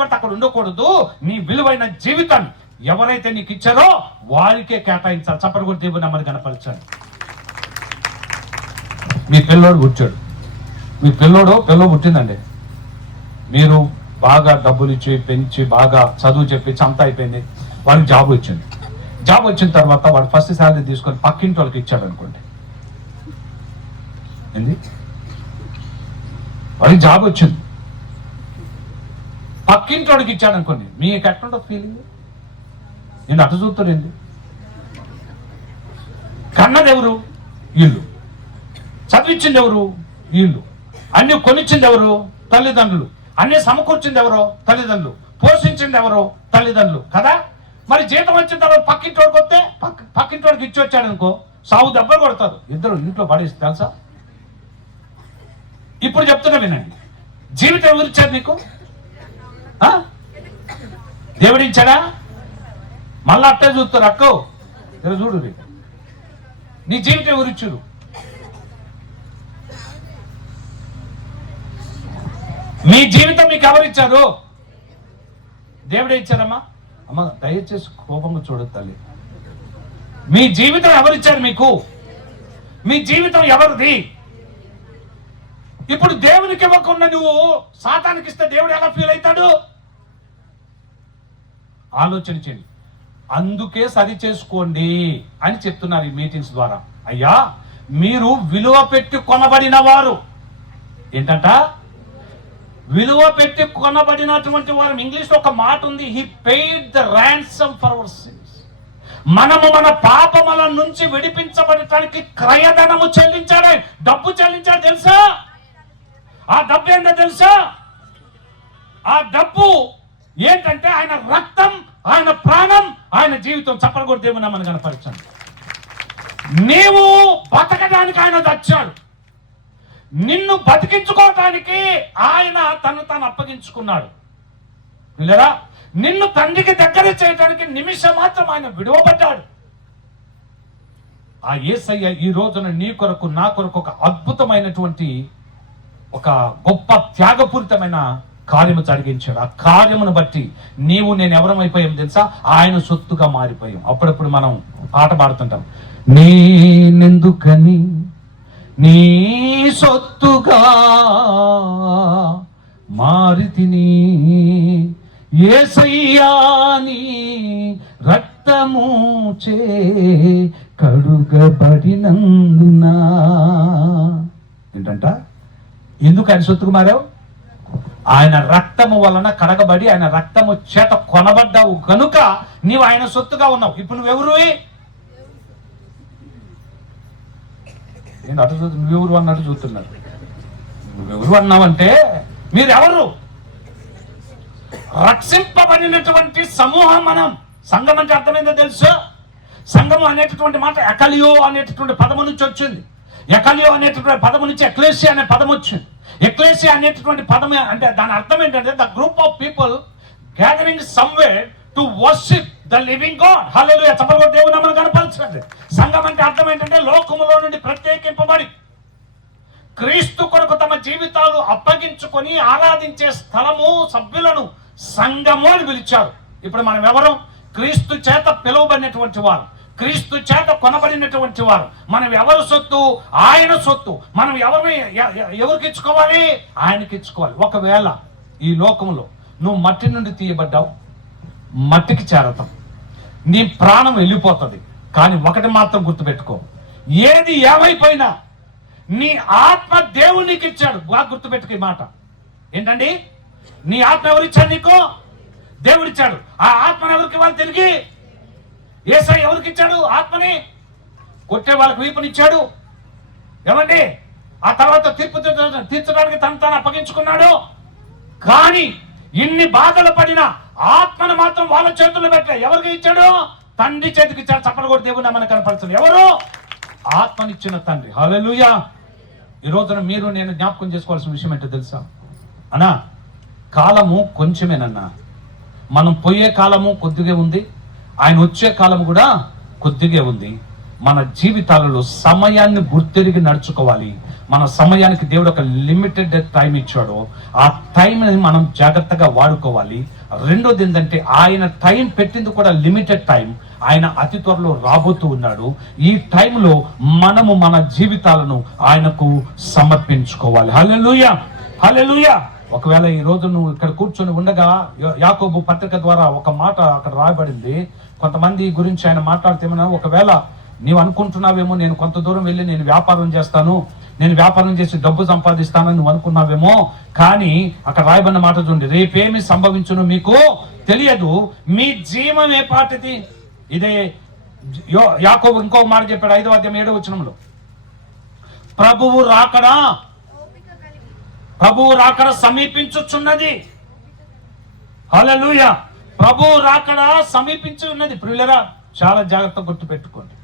పడితే అక్కడ ఉండకూడదు. నీ విలువైన జీవితాన్ని ఎవరైతే నీకు ఇచ్చారో వారికే కేటాయించాలి. చప్పటి కూడా దేవుని నమ్మని కనపరచాలి. మీ పిల్లోడు పుట్టాడు, మీ పిల్లోడు పుట్టిందండి. మీరు బాగా డబ్బులు ఇచ్చి పెంచి బాగా చదువు చెప్పి చంత అయిపోయింది, వాడికి జాబ్ వచ్చింది. జాబ్ వచ్చిన తర్వాత వాడు ఫస్ట్ శాలరీ తీసుకొని పక్కింటి వాళ్ళకి ఇచ్చాడు అనుకోండి. ఏంది? వాడికి జాబ్ వచ్చింది, పక్కింటి వాడికి ఇచ్చాడు అనుకోండి. మీకు ఎట్లా ఫీలింగ్? నేను అటు చూస్తానండి. కన్నదెవరు? వీళ్ళు. చదివించింది ఎవరు? వీళ్ళు. అన్ని కొనిచ్చింది ఎవరు? తల్లిదండ్రులు. అన్ని సమకూర్చింది ఎవరో? తల్లిదండ్రులు. పోషించింది ఎవరో? తల్లిదండ్రులు కదా. మరి జీతం వచ్చిన తర్వాత పక్కింటోడికి వస్తే పక్కింటోడికి ఇచ్చి వచ్చాడు అనుకో, సాగు దెబ్బలు కొడతారు. ఇద్దరు ఇంట్లో పడేసి తెలుసా? ఇప్పుడు చెప్తున్నా వినండి. జీవితం ఎవరిచ్చారు నీకు? దేవుడిచ్చాడా? మళ్ళా అట్టే చూస్తారు. అక్కో చూడు, నీ జీవితం ఎవరిచ్చారు? మీ జీవితం మీకు ఎవరిచ్చారు? దేవుడే ఇచ్చారమ్మా. అమ్మ దయచేసి కోపంగా చూడదు తల్లి. మీ జీవితం ఎవరిచ్చారు మీకు? మీ జీవితం ఎవరిది? ఇప్పుడు దేవునికి ఇవ్వకుండా నువ్వు సాతానికి ఇస్తే దేవుడు ఎలా ఫీల్ అవుతాడు? ఆలోచన చేయండి. అందుకే సరి చేసుకోండి అని చెప్తున్నారు ఈ మీటింగ్స్ ద్వారా. అయ్యా, మీరు విలువ పెట్టి కొనబడిన వారు. ఏంటంట? విలువ పెట్టి కొనబడినటువంటి వారు. ఇంగ్లీష్ లో ఒక మాట ఉంది, he paid the ransom for our sins. మనము మన పాపముల నుంచి విడిపించబడటానికి క్రయధనము చెల్లించాడు, డబ్బు చెల్లించాడు. తెలుసా? ఆ డబ్బు ఏంటో తెలుసా? ఆ డబ్బు ఏంటంటే ఆయన రక్తం, ఆయన ప్రాణం, ఆయన జీవితం. చప్పలు కూడా దేవుని మనం కనపరచండి. నీవు బతకడానికి ఆయన తెచ్చాడు. నిన్ను బతికించుకోవటానికి ఆయన తను తాను అప్పగించుకున్నాడు. లేదా నిన్ను తండ్రికి దగ్గర చేయడానికి నిమిషం మాత్రం ఆయన విడువబడ్డాడు. ఆ యేసయ్య ఈ రోజున నీ కొరకు నా కొరకు ఒక అద్భుతమైనటువంటి ఒక గొప్ప త్యాగపూరితమైన కార్యము జరిగించాడు. ఆ కార్యమును బట్టి నీవు నేను ఎవరమైపోయాం తెలుసా? ఆయన సొత్తుగా మారిపోయాం. అప్పుడప్పుడు మనం పాట పాడుతుంటాం, నేనెందుకని నీ సొత్తుగా మారితిని, యేసయ్యా నీ రక్తము చే కడుగబడినందున. ఏంటంట? ఎందుకు ఆయన సొత్తుకు మారావు? ఆయన రక్తము వలన కడగబడి ఆయన రక్తము చేత కొనబడ్డావు కనుక నీవు ఆయన సొత్తుగా ఉన్నావు. ఇప్పుడు నువ్వెవరు? నేను అటు చూస్తు నువ్వెవరు అన్నట్టు చూస్తున్నారు. నువ్వెవరు అన్నావంటే మీరెవరు? రక్షింపబడినటువంటి సమూహం మనం. సంఘం అంటే అర్థమైందో తెలుసు? సంఘము అనేటటువంటి మాట ఎకలియో అనేటటువంటి పదము నుంచి వచ్చింది. ఎకలియో అనేటటువంటి పదము నుంచి ఎక్లేసియా అనే పదం వచ్చింది. ఎక్లేసియా అనేటటువంటి పదం అంటే దాని అర్థం ఏంటంటే the group of people gathering somewhere to worship the living God. Hallelujah. చప్పట్లు దేవుని నామమున కనపరచండి. సంఘం అంటే అర్థం ఏంటంటే లోకములో నుండి ప్రత్యేకింపబడి క్రీస్తు కొరకు తమ జీవితాలు అప్పగించుకొని ఆరాధించే స్థలము, సభ్యులను సంఘము అని పిలిచారు. ఇప్పుడు మనం ఎవరు? క్రీస్తు చేత పిలువబడినటువంటి వారు, క్రీస్తు చేత కొనబడినటువంటి వారు. మనం ఎవరు సొత్తు? ఆయన సొత్తు. మనం ఎవరికి ఇచ్చుకోవాలి? ఆయనకి ఇచ్చుకోవాలి. ఒకవేళ ఈ లోకంలో నువ్వు మట్టి నుండి తీయబడ్డావు, మట్టికి చేరతాం, నీ ప్రాణం వెళ్ళిపోతుంది. కానీ ఒకటి మాత్రం గుర్తుపెట్టుకో, ఏది ఏమైపోయినా నీ ఆత్మ దేవునికి ఇచ్చాడు. బాగా గుర్తుపెట్టుకు ఈ మాట. ఏంటండి? నీ ఆత్మ ఎవరిచ్చాడు నీకు? దేవుడిచ్చాడు. ఆ ఆత్మను ఎవరికి ఇవ్వాలి? తిరిగి యేసయ్య ఎవరికి ఇచ్చాడు ఆత్మని? కొట్టే వాళ్ళకి వీపునిచ్చాడు. ఏమండి, ఆ తర్వాత తీర్పు తీర్చడానికి తను అప్పగించుకున్నాడు. కానీ ఇన్ని బాధలు పడిన ఆత్మను మాత్రం వాళ్ళ చేతుల్లో పెట్టలే. ఎవరికి ఇచ్చాడు? తండ్రి చేతికి ఇచ్చాడు. చప్పలు కూడా దేవుని మనకు కనపడుతుంది. ఎవరు? ఆత్మనిచ్చిన తండ్రి. హల్లెలూయా. ఈ రోజున మీరు నేను జ్ఞాపకం చేసుకోవాల్సిన విషయం ఏంటో తెలుసా అన్నా? కాలము కొంచెమేనన్నా. మనం పోయే కాలము కొద్దిగా ఉంది, ఆయన వచ్చే కాలము కూడా కొద్దిగా ఉంది. మన జీవితాలలో సమయాన్ని గుర్తెరిగి నడుచుకోవాలి. మన సమయానికి దేవుడు ఒక లిమిటెడ్ టైం ఇచ్చాడు. ఆ టైంని మనం జాగ్రత్తగా వాడుకోవాలి. రెండోది ఏంటంటే, ఆయన టైం పెట్టింది కూడా లిమిటెడ్ టైం. ఆయన అతి త్వరలో రాబోతూ ఉన్నాడు. ఈ టైంలో మనము మన జీవితాలను ఆయనకు సమర్పించుకోవాలి. హల్లెలూయా, హల్లెలూయా. ఒకవేళ ఈ రోజు నువ్వు ఇక్కడ కూర్చొని ఉండగా యాకోబు పత్రిక ద్వారా ఒక మాట అక్కడ రాయబడింది. కొంతమంది గురించి ఆయన మాట్లాడితేమన్నా, ఒకవేళ నీవు అనుకుంటున్నావేమో నేను కొంత దూరం వెళ్ళి నేను వ్యాపారం చేస్తాను, నేను వ్యాపారం చేసి డబ్బు సంపాదిస్తానని నువ్వు అనుకున్నావేమో. కానీ అక్కడ రాయబడిన మాట చూడండి, రేపేమి సంభవించును మీకు తెలియదు, మీ జీవం ఏ పాటిది. ఇదే యాకోబు ఇంకో మాట చెప్పాడు 5వ అధ్యాయం 7వ వచనంలో, ప్రభువు రాకడ సమీపించుచున్నది. హల్లెలూయా. ప్రభువు రాకడ సమీపించున్నది. ప్రియులరా, చాలా జాగ్రత్త గుర్తు పెట్టుకోండి.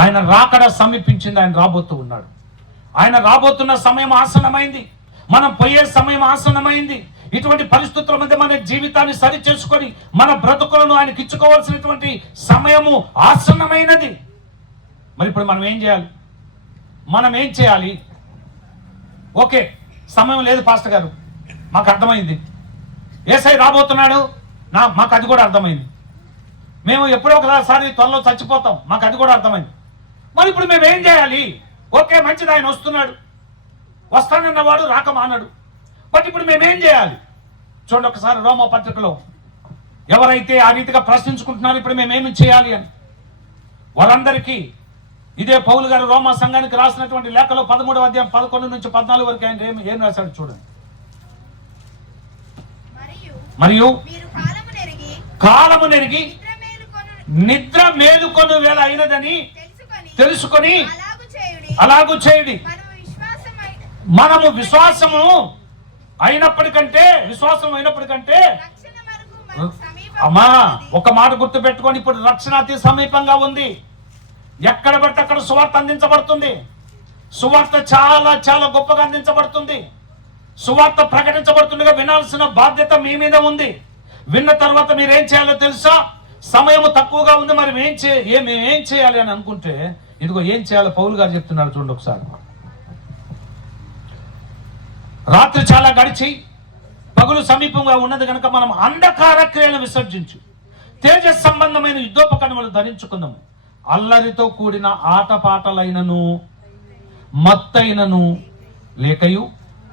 ఆయన రాకడ సమీపించింది. ఆయన రాబోతూ ఉన్నాడు. ఆయన రాబోతున్న సమయం ఆసన్నమైంది. మనం పోయే సమయం ఆసన్నమైంది. ఇటువంటి పరిస్థితుల మధ్య మన జీవితాన్ని సరి చేసుకొని మన బ్రతుకులను ఆయనకి ఇచ్చుకోవాల్సినటువంటి సమయము ఆసన్నమైనది. మరి ఇప్పుడు మనం ఏం చేయాలి? ఓకే, సమయం లేదు పాస్టర్ గారు, మాకు అర్థమైంది. యేసయ్య రాబోతున్నాడు, మాకు అది కూడా అర్థమైంది. మేము ఎప్పుడో ఒకసారి త్వరలో చచ్చిపోతాం, మాకు అది కూడా అర్థమైంది. మరి ఇప్పుడు మేము ఏం చేయాలి? ఓకే, మంచిది, ఆయన వస్తానన్నవాడు రాక మానడు. బట్ ఇప్పుడు మేమేం చేయాలి? చూడండి ఒకసారి రోమా పత్రికలో ఎవరైతే ఆ రీతిగా ప్రశ్నించుకుంటున్నారో ఇప్పుడు మేమేమి చేయాలి అని, వారందరికీ ఇదే పౌలు గారు రోమా సంఘానికి రాసినటువంటి లేఖలో 13వ అధ్యాయం 11 నుంచి 14 వరకు ఆయన ఏం రాశాడు చూడండి. మరియు కాలము నెరిగి నిద్ర మేలుకొను వేళ అయినదని తెలుసుకొని అలాగు చేయుడి. మనము విశ్వాసం అయినప్పటికంటే అమ్మా, ఒక మాట గుర్తు పెట్టుకొని, ఇప్పుడు రక్షణ అతి సమీపంగా ఉంది. ఎక్కడ పడితే అక్కడ సువార్త అందించబడుతుంది. సువార్త చాలా చాలా గొప్పగా అందించబడుతుంది. సువార్త ప్రకటించబడుతుండగా వినాల్సిన బాధ్యత మీ మీద ఉంది. విన్న తర్వాత మీరేం చేయాలో తెలుసా? సమయం తక్కువగా ఉంది, మరి మేమేం చేయాలి అని అనుకుంటే, ఇదిగో ఏం చేయాలో పౌలు గారు చెప్తున్నారు చూడండి ఒకసారి. రాత్రి చాలా గడిచి పగులు సమీపంగా ఉన్నది కనుక మనం అంధకార క్రియలను విసర్జించు తేజస్ సంబంధమైన యుద్ధోపకరణములు ధరించుకుందాము. అల్లరితో కూడిన ఆటపాటలైనను మత్తైనను లేకయు,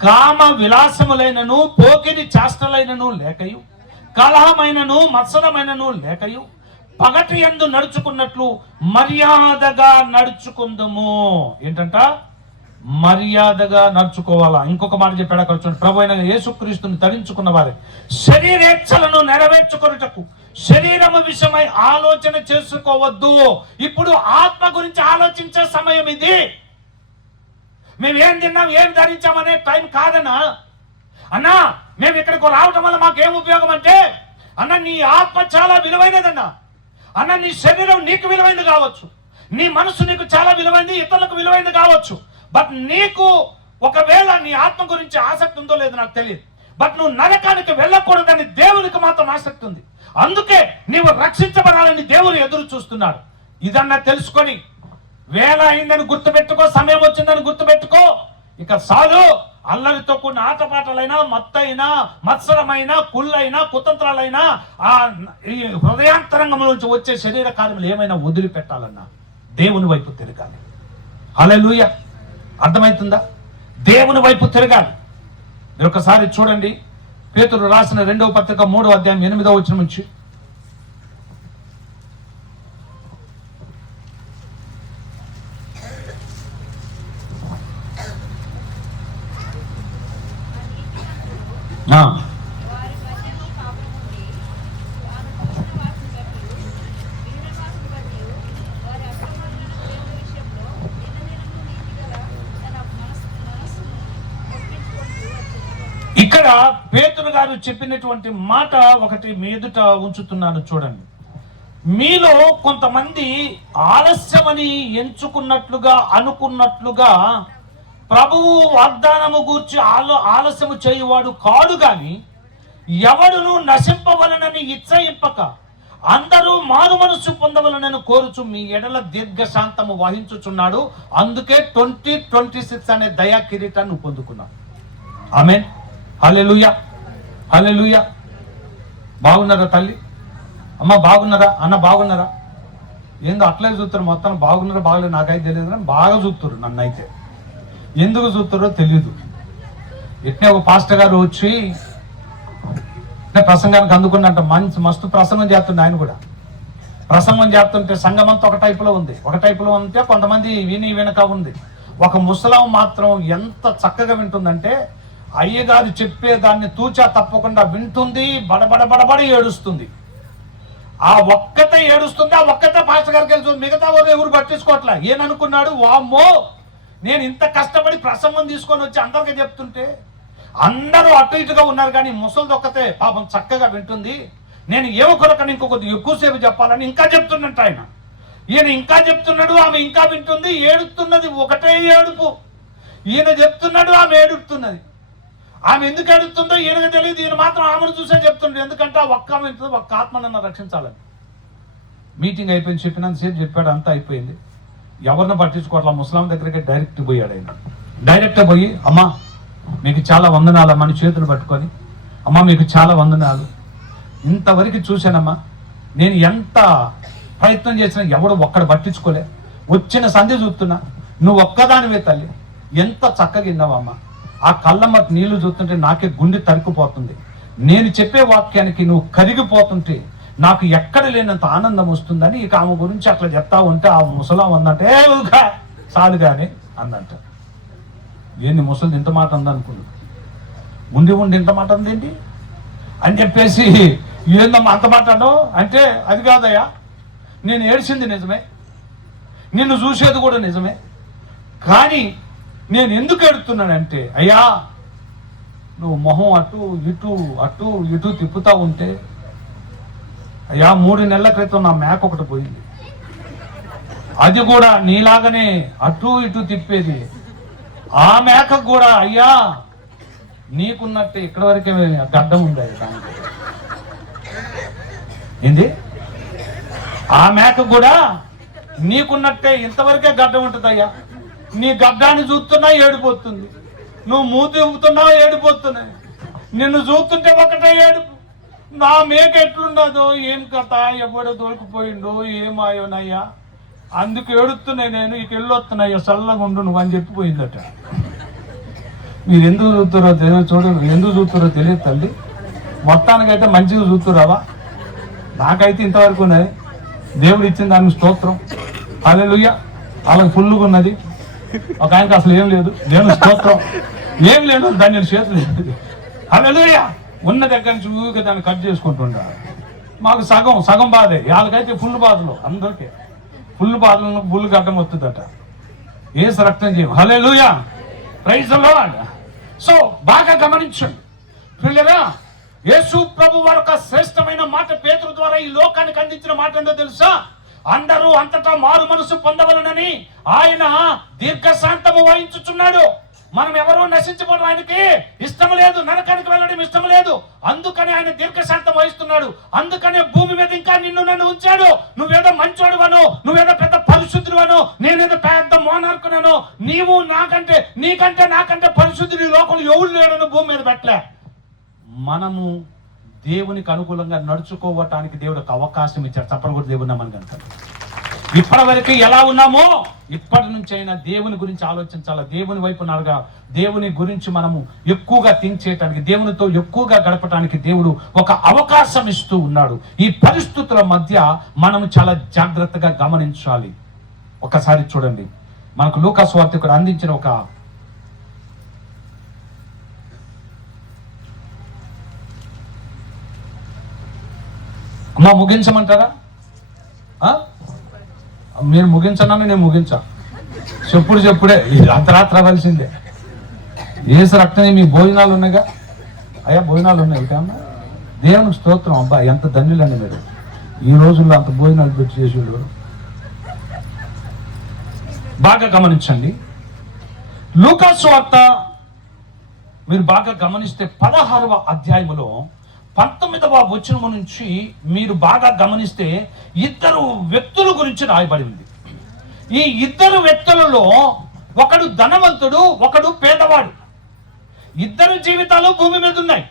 కామ విలాసములైనను పోకిరి చేష్టలైనను లేకయు, కలహమైనను మత్సరమైనను లేకయు, పగటి యందు నడుచుకున్నట్లు మర్యాదగా నడుచుకుందాము. ఏంటంట? మర్యాదగా నడుచుకోవాలా. ఇంకొక మాట చెప్పాడు అక్కడ చూడండి, ప్రభు అయిన యేసుక్రీస్తుని ధరించుకున్న వారే శరీరేచ్ఛలను నెరవేర్చుకొనుటకు శరీరము విషయమై ఆలోచన చేసుకోవద్దు. ఇప్పుడు ఆత్మ గురించి ఆలోచించే సమయం ఇది. మేము ఏం తిన్నాం, ఏం ధరించామనే టైం కాదన్నా. అన్నా, మేము ఇక్కడికి రావటం వల్ల మాకేం ఉపయోగం అంటే, అన్న నీ ఆత్మ చాలా విలువైనదన్నా. అన్న నీ శరీరం నీకు విలువైనది కావచ్చు, నీ మనసు నీకు చాలా విలువైనది, ఇతరులకు విలువైనది కావచ్చు. బట్ నీకు ఒకవేళ నీ ఆత్మ గురించి ఆసక్తి ఉందో లేదో నాకు తెలియదు. బట్ నువ్వు నరకానికి వెళ్ళకూడదని దేవునికి మాత్రం ఆసక్తి ఉంది. అందుకే నీవు రక్షించబడాలని దేవుడు ఎదురు చూస్తున్నాడు. ఇదన్నా తెలుసుకొని, వేళ అయిందని గుర్తుపెట్టుకో, సమయం వచ్చిందని గుర్తుపెట్టుకో. ఇక చాలు. అల్లరితో కూడిన ఆటపాటలైనా, మత్తైనా, మత్సరమైనా, కుళ్ళైనా, కుతంత్రాలైనా, ఆ హృదయాంతరంగం నుంచి వచ్చే శరీర కార్యములు ఏమైనా వదిలిపెట్టాలన్నా దేవుని వైపు తిరగాలి. హల్లెలూయా. అర్థమవుతుందా? దేవుని వైపు తిరగాలి. మీరు ఒకసారి చూడండి, పేతురు రాసిన 2వ పత్రిక 3వ అధ్యాయం 8వ వచనం నుంచి, ఇక్కడ పేతురు గారు చెప్పినటువంటి మాట ఒకటి మీ ఎదుట ఉంచుతున్నాను చూడండి. మీలో కొంతమంది ఆలస్యమని ఎంచుకున్నట్లుగా అనుకున్నట్లుగా ప్రభువు వాగ్దానము గూర్చి ఆలస్యము చేయువాడు కాడు గాని ఎవడును నశింపవలనని ఇచ్చయింపక అందరూ మారు మనస్సు పొందవలనని కోరుచు మీ ఎడల దీర్ఘశాంతము వహించుచున్నాడు. అందుకే 2026 అనే దయా కిరీటాన్ని పొందుకున్నాం. ఆమేన్. హల్లెలూయా, హల్లెలూయా. బాగున్నారా తల్లి? అమ్మ బాగున్నారా? అన్న బాగున్నారా? ఏందో అట్లే చూస్తారు, మొత్తం బాగున్నారా బాగలేదు నాకైతే తెలియదు కానీ బాగా చూస్తారు. నన్ను అయితే ఎందుకు చూస్తారో తెలియదు. ఇట్నే ఒక పాస్టర్ గారు వచ్చి ప్రసంగానికి అందుకున్నట్ట మస్తు ప్రసంగం చేస్తుండే. ఆయన కూడా ప్రసంగం చేస్తుంటే సంఘం అంతా ఒక టైపులో ఉంది. ఒక టైపులో ఉంటే కొంతమంది విని వెనక ఉంది. ఒక ముసలాం మాత్రం ఎంత చక్కగా వింటుందంటే అయ్యగారు చెప్పేదాన్ని తూచా తప్పకుండా వింటుంది, బడబడ ఏడుస్తుంది. ఆ ఒక్కతే ఏడుస్తుంది, ఆ ఒక్కతే పాస్టర్ గారికి వెళ్తుంది. మిగతా వారు ఎవరు పట్టించుకోవట్లే. ఏననుకున్నాడు, వామ్మో నేను ఇంత కష్టపడి ప్రసంగం తీసుకొని వచ్చి అందరికీ చెప్తుంటే అందరూ అటు ఇటుగా ఉన్నారు కానీ ముసలిది ఒక్కతే పాపం చక్కగా వింటుంది. నేను ఏమొకరికని ఇంకొకటి ఎక్కువసేపు చెప్పాలని ఇంకా చెప్తున్నట్టు ఆయన. ఈయన ఇంకా చెప్తున్నాడు, ఆమె ఇంకా వింటుంది, ఏడుస్తున్నది. ఒకటే ఏడుపు. ఈయన చెప్తున్నాడు, ఆమె ఏడుస్తున్నది. ఆమె ఎందుకు ఏడుస్తుందో ఈయనకు తెలియదు. ఈయన మాత్రం ఆమెను చూసే చెప్తుండే. ఎందుకంటే ఆ ఒక్క ఆమె ఒక్క ఆత్మనన్న రక్షించాలని. మీటింగ్ అయిపోయింది, చెప్పినంతసేపు చెప్పాడు, అంతా అయిపోయింది. ఎవరిని పట్టించుకోవట్లా. ముస్లాం దగ్గరికి డైరెక్ట్ పోయాడు ఆయన. డైరెక్ట్ పోయి అమ్మా మీకు చాలా వందనాలు అమ్మని చేతులు పట్టుకొని, అమ్మ మీకు చాలా వందనాలు, ఇంతవరకు చూశానమ్మా, నేను ఎంత ప్రయత్నం చేసినా ఎవడు ఒక్కడు పట్టించుకోలే, వచ్చిన సంధి చూస్తున్నా, నువ్వు ఒక్కదానివే తల్లి, ఎంత చక్కగా విన్నావమ్మా, ఆ కళ్ళమ్మకి నీళ్లు చూస్తుంటే నాకే గుండె తరుక్కుపోతుంది, నేను చెప్పే వాక్యానికి నువ్వు కరిగిపోతుంటే నాకు ఎక్కడ లేనంత ఆనందం వస్తుందని ఇక ఆమె గురించి అట్లా చెప్తా ఉంటే ఆ ముసలాం అందంటే చాలు కానీ అందంట. ఏంది ముసలిది ఇంత మాట అందనుకున్నాడు. ఉండి ఇంత మాట అందేంటి అని చెప్పేసి ఏందమ్మా అంత మాట్లాడో అంటే, అది కాదయ్యా నేను ఏడ్చింది నిజమే, నిన్ను చూసేది కూడా నిజమే, కానీ నేను ఎందుకు ఏడుతున్నానంటే అయ్యా నువ్వు మొహం అటు ఇటు తిప్పుతా ఉంటే అయ్యా 3 నెలల క్రితం నా మేక ఒకటి పోయింది, అది కూడా నీలాగనే అటు ఇటు తిప్పేది. ఆ మేకకు కూడా అయ్యా నీకున్నట్టే ఇక్కడ వరకే గడ్డం ఉంది. ఏంది? ఆ మేక కూడా నీకున్నట్టే ఇంతవరకే గడ్డం ఉంటుంది అయ్యా. నీ గడ్డాన్ని చూస్తున్నా ఏడిపోతుంది, నువ్వు మూతి ఊపుతున్నా ఏడిపోతున్నాయి, నిన్ను చూస్తుంటే ఒకటే ఏడుపు. నా మేక ఎట్లున్నదో ఏం కథ, ఎవడో దొరికిపోయిండో ఏమాయోనయ్యా, అందుకు ఏడుతున్నాయి, నేను ఇక వెళ్ళొస్తున్నాయ్యా, చల్లగా ఉండు నువ్వు అని చెప్పిపోయిందట. మీరు ఎందుకు చూస్తారో ఎందుకు చూస్తారో తెలియదు తల్లి. మొత్తానికైతే మంచిగా చూస్తురావా? నాకైతే ఇంతవరకు ఉన్నది. దేవుడు ఇచ్చిన దానికి స్తోత్రం. హల్లెలూయా. వాళ్ళకి ఫుల్గా ఉన్నది. ఒక ఆయనకి అసలు ఏం లేదు. దేవుని స్తోత్రం. ఏం లేదు, దాన్ని చేతులు. హల్లెలూయా. ఉన్న దగ్గర నుంచి ఊరికే దాన్ని కట్ చేసుకుంటుంటారు. మాకు సగం బాధే, వాళ్ళకైతే ఫుల్ బాధలు. అందరికీ ఫుల్ బాధలను ఫుల్ గడ్డం వస్తుందట. ఏసు రక్తం చేయం. Hallelujah. Praise the Lord. So బాగా గమనించండి పిల్లరా, యేసు ప్రభు వారి యొక్క శ్రేష్టమైన మాట పేతురు ద్వారా ఈ లోకానికి అందించిన మాట ఏందో తెలుసా? అందరూ అంతటా మారు మనసు పొందవలనని ఆయన దీర్ఘశాంతము వహించుచున్నాడు. మనం ఎవరూ నశించిపోవడం ఆయనకి ఇష్టం లేదు, నరకానికి వెళ్ళడం ఇష్టం లేదు. అందుకని ఆయన దీర్ఘశాంతం వహిస్తున్నాడు. అందుకనే భూమి మీద ఇంకా నన్ను ఉంచాడు. నువ్వేదో మంచోడువను, నువ్వేదో పెద్ద పరిశుద్ధుడువను, నేనేదో పెద్ద మోనార్కునను, నీకంటే నాకంటే పరిశుద్ధుడు లోకంలో ఎవరు లేడను భూమి మీద పెట్టలే. మనము దేవునికి అనుకూలంగా నడుచుకోవటానికి దేవుడు ఒక అవకాశం ఇచ్చాడు. చప్పలు కూడా దేవుడు నమ్మని కనుక ఇప్పటి వరకు ఎలా ఉన్నామో ఇప్పటి నుంచి అయినా దేవుని గురించి ఆలోచించాలి. దేవుని వైపు నడగా, దేవుని గురించి మనము ఎక్కువగా థింక్ చేయటానికి, దేవునితో ఎక్కువగా గడపటానికి దేవుడు ఒక అవకాశం ఇస్తూ ఉన్నాడు. ఈ పరిస్థితుల మధ్య మనము చాలా జాగ్రత్తగా గమనించాలి. ఒకసారి చూడండి, మనకు లూకా సువార్తికుడు అందించిన ఒక ముగించమంటారా? మీరు ముగించనని నేను ముగించా. చెప్పుడే అర్ధరాత్రి అవ్వాల్సిందే. ఏసు రక్తమే మీ భోజనాలు ఉన్నాయిగా, అయ్యా భోజనాలు ఉన్నాయి కన్నా, దేవునికి స్తోత్రం. అబ్బా ఎంత ధన్యులండి మీరు, ఈ రోజుల్లో అంత భోజనాలు పెట్టి చేసేవాళ్ళు. బాగా గమనించండి, లూకా సువార్త మీరు బాగా గమనిస్తే 16వ అధ్యాయములో 19వ వచనము నుంచి మీరు బాగా గమనిస్తే ఇద్దరు వ్యక్తుల గురించి రాయబడి ఉంది. ఈ ఇద్దరు వ్యక్తులలో ఒకడు ధనవంతుడు, ఒకడు పేదవాడు. ఇద్దరు జీవితాలు భూమి మీద ఉన్నాయి,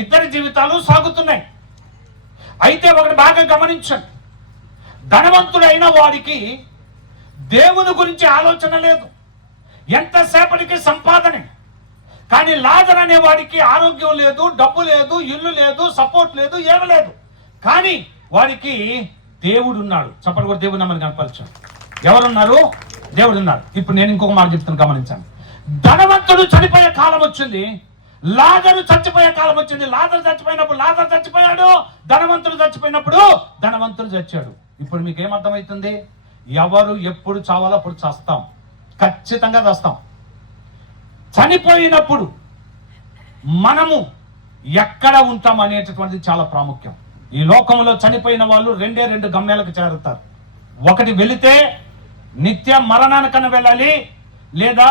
ఇద్దరి జీవితాలు సాగుతున్నాయి. అయితే ఒకటి బాగా గమనించండి, ధనవంతుడైన వాడికి దేవుని గురించి ఆలోచన లేదు, ఎంతసేపటికి సంపాదనే. కానీ లాజర్ అనే వాడికి ఆరోగ్యం లేదు, డబ్బు లేదు, ఇల్లు లేదు, సపోర్ట్ లేదు, ఏమీ లేదు. కానీ వాడికి దేవుడు ఉన్నాడు. చెప్పండి కూడా దేవుడు నమ్మని కనపరచాడు. ఎవరున్నారు? దేవుడు ఉన్నాడు. ఇప్పుడు నేను ఇంకొక మాట చెప్తాను, గమనించండి. ధనవంతుడు చనిపోయే కాలం వచ్చింది, లాజరు చచ్చిపోయే కాలం వచ్చింది. లాజరు చచ్చిపోయినప్పుడు లాజరు చచ్చిపోయాడు, ధనవంతుడు చచ్చిపోయినప్పుడు ధనవంతుడు చచ్చాడు. ఇప్పుడు మీకు ఏమర్థమవుతుంది? ఎవరు ఎప్పుడు చావాలో అప్పుడు చస్తాం, ఖచ్చితంగా చస్తాం. చనిపోయినప్పుడు మనము ఎక్కడ ఉంటాం అనేటటువంటిది చాలా ప్రాముఖ్యం. ఈ లోకంలో చనిపోయిన వాళ్ళు రెండు గమ్యాలకు చేరుతారు. ఒకటి వెళితే నిత్య మరణానికన్నా వెళ్ళాలి, లేదా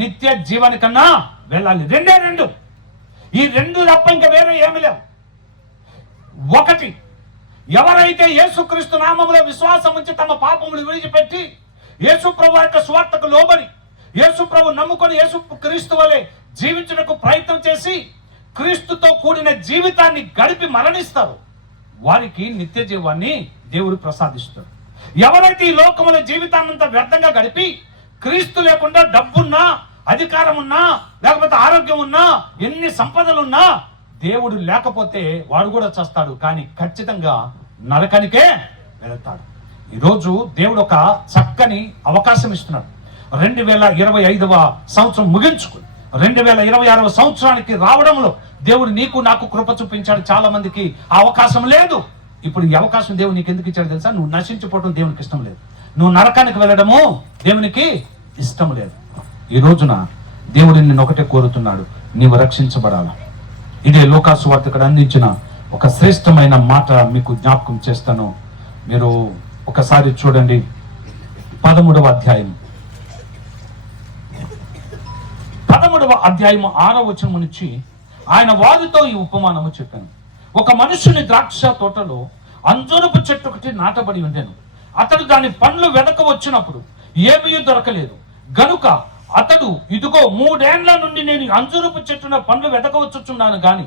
నిత్య జీవానికన్నా వెళ్ళాలి. రెండు. ఈ రెండు తప్ప ఇంకా వేరే ఏమి లేవు. ఒకటి, ఎవరైతే యేసుక్రీస్తు నామములో విశ్వాసం ఉంచి తమ పాపములు విడిచిపెట్టి యేసు ప్రభు యొక్క స్వార్థకు లోబడి యేసు ప్రభు నమ్ముకొని యేసు క్రీస్తు వలె జీవించుటకు ప్రయత్నం చేసి క్రీస్తుతో కూడిన జీవితాన్ని గడిపి మరణిస్తారు, వారికి నిత్య జీవాన్ని దేవుడు ప్రసాదిస్తాడు. ఎవరైతే ఈ లోకముల జీవితాన్నంతా వ్యర్థంగా గడిపి క్రీస్తు లేకుండా డబ్బున్నా, అధికారం ఉన్నా, లేకపోతే ఆరోగ్యం ఉన్నా, ఎన్ని సంపదలున్నా దేవుడు లేకపోతే వాడు కూడా చస్తాడు, కానీ ఖచ్చితంగా నరకానికే వెళతాడు. ఈరోజు దేవుడు ఒక చక్కని అవకాశం ఇస్తున్నాడు. 2025వ సంవత్సరం ముగించుకుని 2026వ సంవత్సరానికి రావడంలో దేవుడు నీకు నాకు కృప చూపించాడు. చాలా మందికి ఆ అవకాశం లేదు. ఇప్పుడు ఈ అవకాశం దేవుడు నీకు ఎందుకు ఇచ్చాడు తెలుసా? నువ్వు నశించిపోవడం దేవునికి ఇష్టం లేదు, నువ్వు నరకానికి వెళ్ళడము దేవునికి ఇష్టం లేదు. ఈ రోజున దేవుడు నిన్ను ఒకటే కోరుతున్నాడు, నీవు రక్షించబడాలి. ఇదే లూకా సువార్త ఇక్కడ అందించిన ఒక శ్రేష్టమైన మాట మీకు జ్ఞాపకం చేస్తాను. మీరు ఒకసారి చూడండి, 13వ అధ్యాయం 6వ వచనం నుంచి ఆయన వారితో ఈ ఉపమానము చెప్పాను. ఒక మనుషుని ద్రాక్ష తోటలో అంజూరపు చెట్టు ఒకటి నాటబడి ఉండెను. అతడు దాని పండ్లు వెనక వచ్చినప్పుడు ఏమీ దొరకలేదు గనుక అతడు, ఇదిగో 3 ఏండ్ల నుండి నేను అంజూరపు చెట్టున పండ్లు వెతకవచ్చుచున్నాను గాని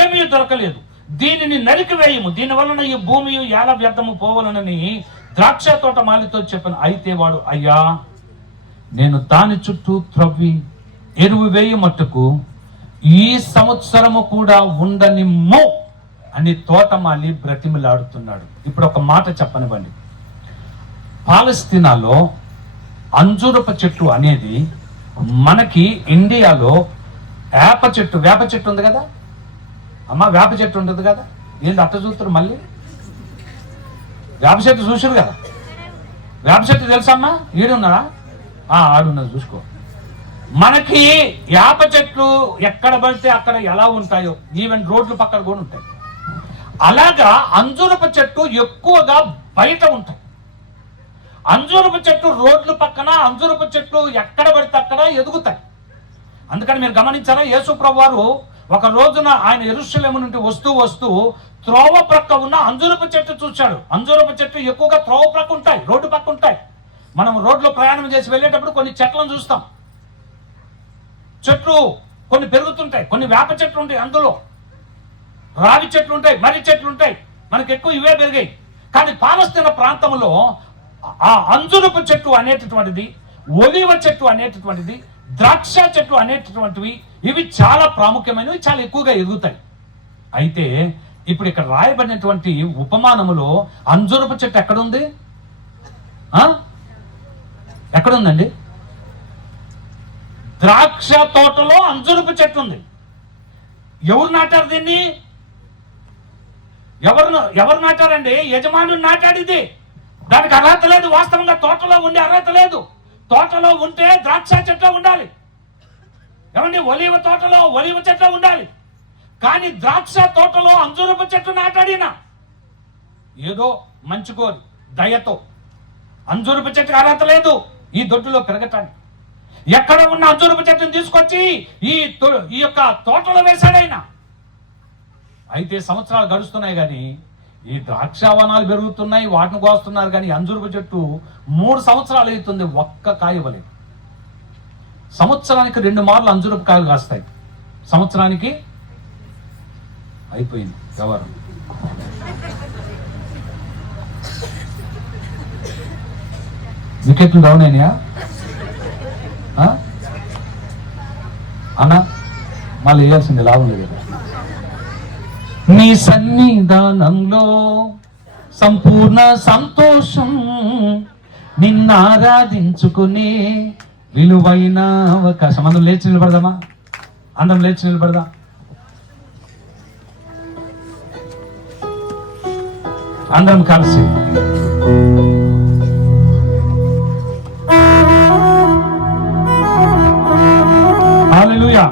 ఏమీ దొరకలేదు, దీనిని నరికి వేయము, దీని వలన ఈ భూమి ఏల వ్యర్థము పోవాలనని ద్రాక్ష తోట మాలితో చెప్పాను. అయితే వాడు, అయ్యా నేను దాని చుట్టూ త్రవ్వి ఎరువు వేయ మట్టుకు ఈ సంవత్సరము కూడా ఉండనిమ్ము అని తోటమాలి బ్రతిమిలాడుతున్నాడు. ఇప్పుడు ఒక మాట చెప్పనివ్వండి, పాలస్తీనాలో అంజూరపు చెట్టు అనేది మనకి ఇండియాలో వేప చెట్టు ఉంది కదా అమ్మ, వేప చెట్టు ఉంటుంది కదా. ఏంటి అట్ట చూస్తారు? మళ్ళీ వేప చెట్టు చూసారు కదా. వేప చెట్టు తెలుసమ్మా? ఈడున్నాడా? ఆడున్నది, చూసుకో. మనకి వేప చెట్లు ఎక్కడ పడితే అక్కడ ఎలా ఉంటాయో, ఈవెన్ రోడ్లు పక్కన కూడా ఉంటాయి. అలాగా అంజూరపు చెట్టు ఎక్కువగా బయట ఉంటాయి. అంజూరపు చెట్టు రోడ్లు పక్కన, అంజూరపు చెట్లు ఎక్కడ పడితే అక్కడ ఎదుగుతాయి. అందుకని మీరు గమనించారా, యేసు ప్రభు వారు ఒక రోజున ఆయన యెరూషలేము నుండి వస్తూ త్రోవ ప్రక్క ఉన్న అంజూరపు చెట్టు చూశాడు. అంజూరపు చెట్టు ఎక్కువగా త్రోవ ప్రక్క ఉంటాయి, రోడ్డు పక్క ఉంటాయి. మనం రోడ్లో ప్రయాణం చేసి వెళ్ళేటప్పుడు కొన్ని చెట్లను చూస్తాం. చెట్లు కొన్ని పెరుగుతుంటాయి, కొన్ని వేప చెట్లు ఉంటాయి, అందులో రావి చెట్లు ఉంటాయి, మర్రి చెట్లు ఉంటాయి. మనకి ఎక్కువ ఇవే పెరిగాయి. కానీ పాలస్తీనా ప్రాంతంలో ఆ అంజూరపు చెట్టు అనేటటువంటిది, ఒలివ చెట్టు అనేటటువంటిది, ద్రాక్ష చెట్లు అనేటటువంటివి, ఇవి చాలా ప్రాముఖ్యమైనవి, చాలా ఎక్కువగా ఎదుగుతాయి. అయితే ఇప్పుడు ఇక్కడ రాయబడినటువంటి ఉపమానములో అంజూరపు చెట్టు ఎక్కడుంది? ఎక్కడుందండి? ద్రాక్ష తోటలో అంజూరపు చెట్టు ఉంది. ఎవరు నాటారు దీన్ని? ఎవరు నాటారండి? యజమానుడు నాటాడిది. దానికి అర్హత లేదు. వాస్తవంగా తోటలో ఉండే అర్హత లేదు. తోటలో ఉంటే ద్రాక్ష చెట్లో ఉండాలి. ఏమండి? ఒలివ తోటలో ఒలివ చెట్లో ఉండాలి. కానీ ద్రాక్ష తోటలో అంజూరపు చెట్టు నాటాడిన ఏదో మంచి కోరి దయతో. అంజూరపు చెట్టుకు అర్హత లేదు ఈ దొడ్డులో పెరగటానికి. ఎక్కడ ఉన్న అంజూరపు చెట్టును తీసుకొచ్చి ఈ యొక్క తోటలో వేశాడైనా. అయితే సంవత్సరాలు గడుస్తున్నాయి కానీ ఈ ద్రాక్షావనాలు పెరుగుతున్నాయి, వాటిని కోస్తున్నారు. కానీ అంజూరపు చెట్టు 3 సంవత్సరాలు అవుతుంది, ఒక్క కాయ ఇవ్వలేదు. సంవత్సరానికి 2 మార్లు అంజూరపు కాయలు కాస్తాయి. సంవత్సరానికి అయిపోయింది వ్యవహారం. వికెట్లు డౌన్ అయినాయా అన్నా? మళ్ళీ వేయాల్సింది, లాభం లేదు. నీ సన్నిధానంలో సంపూర్ణ సంతోషం, నిన్ను ఆరాధించుకునే విలువైన అవకాశం. అందరం లేచి నిలబడదామా? అందరం లేచి నిలబడదాం. అందరం కలిసి హల్లెలూయా.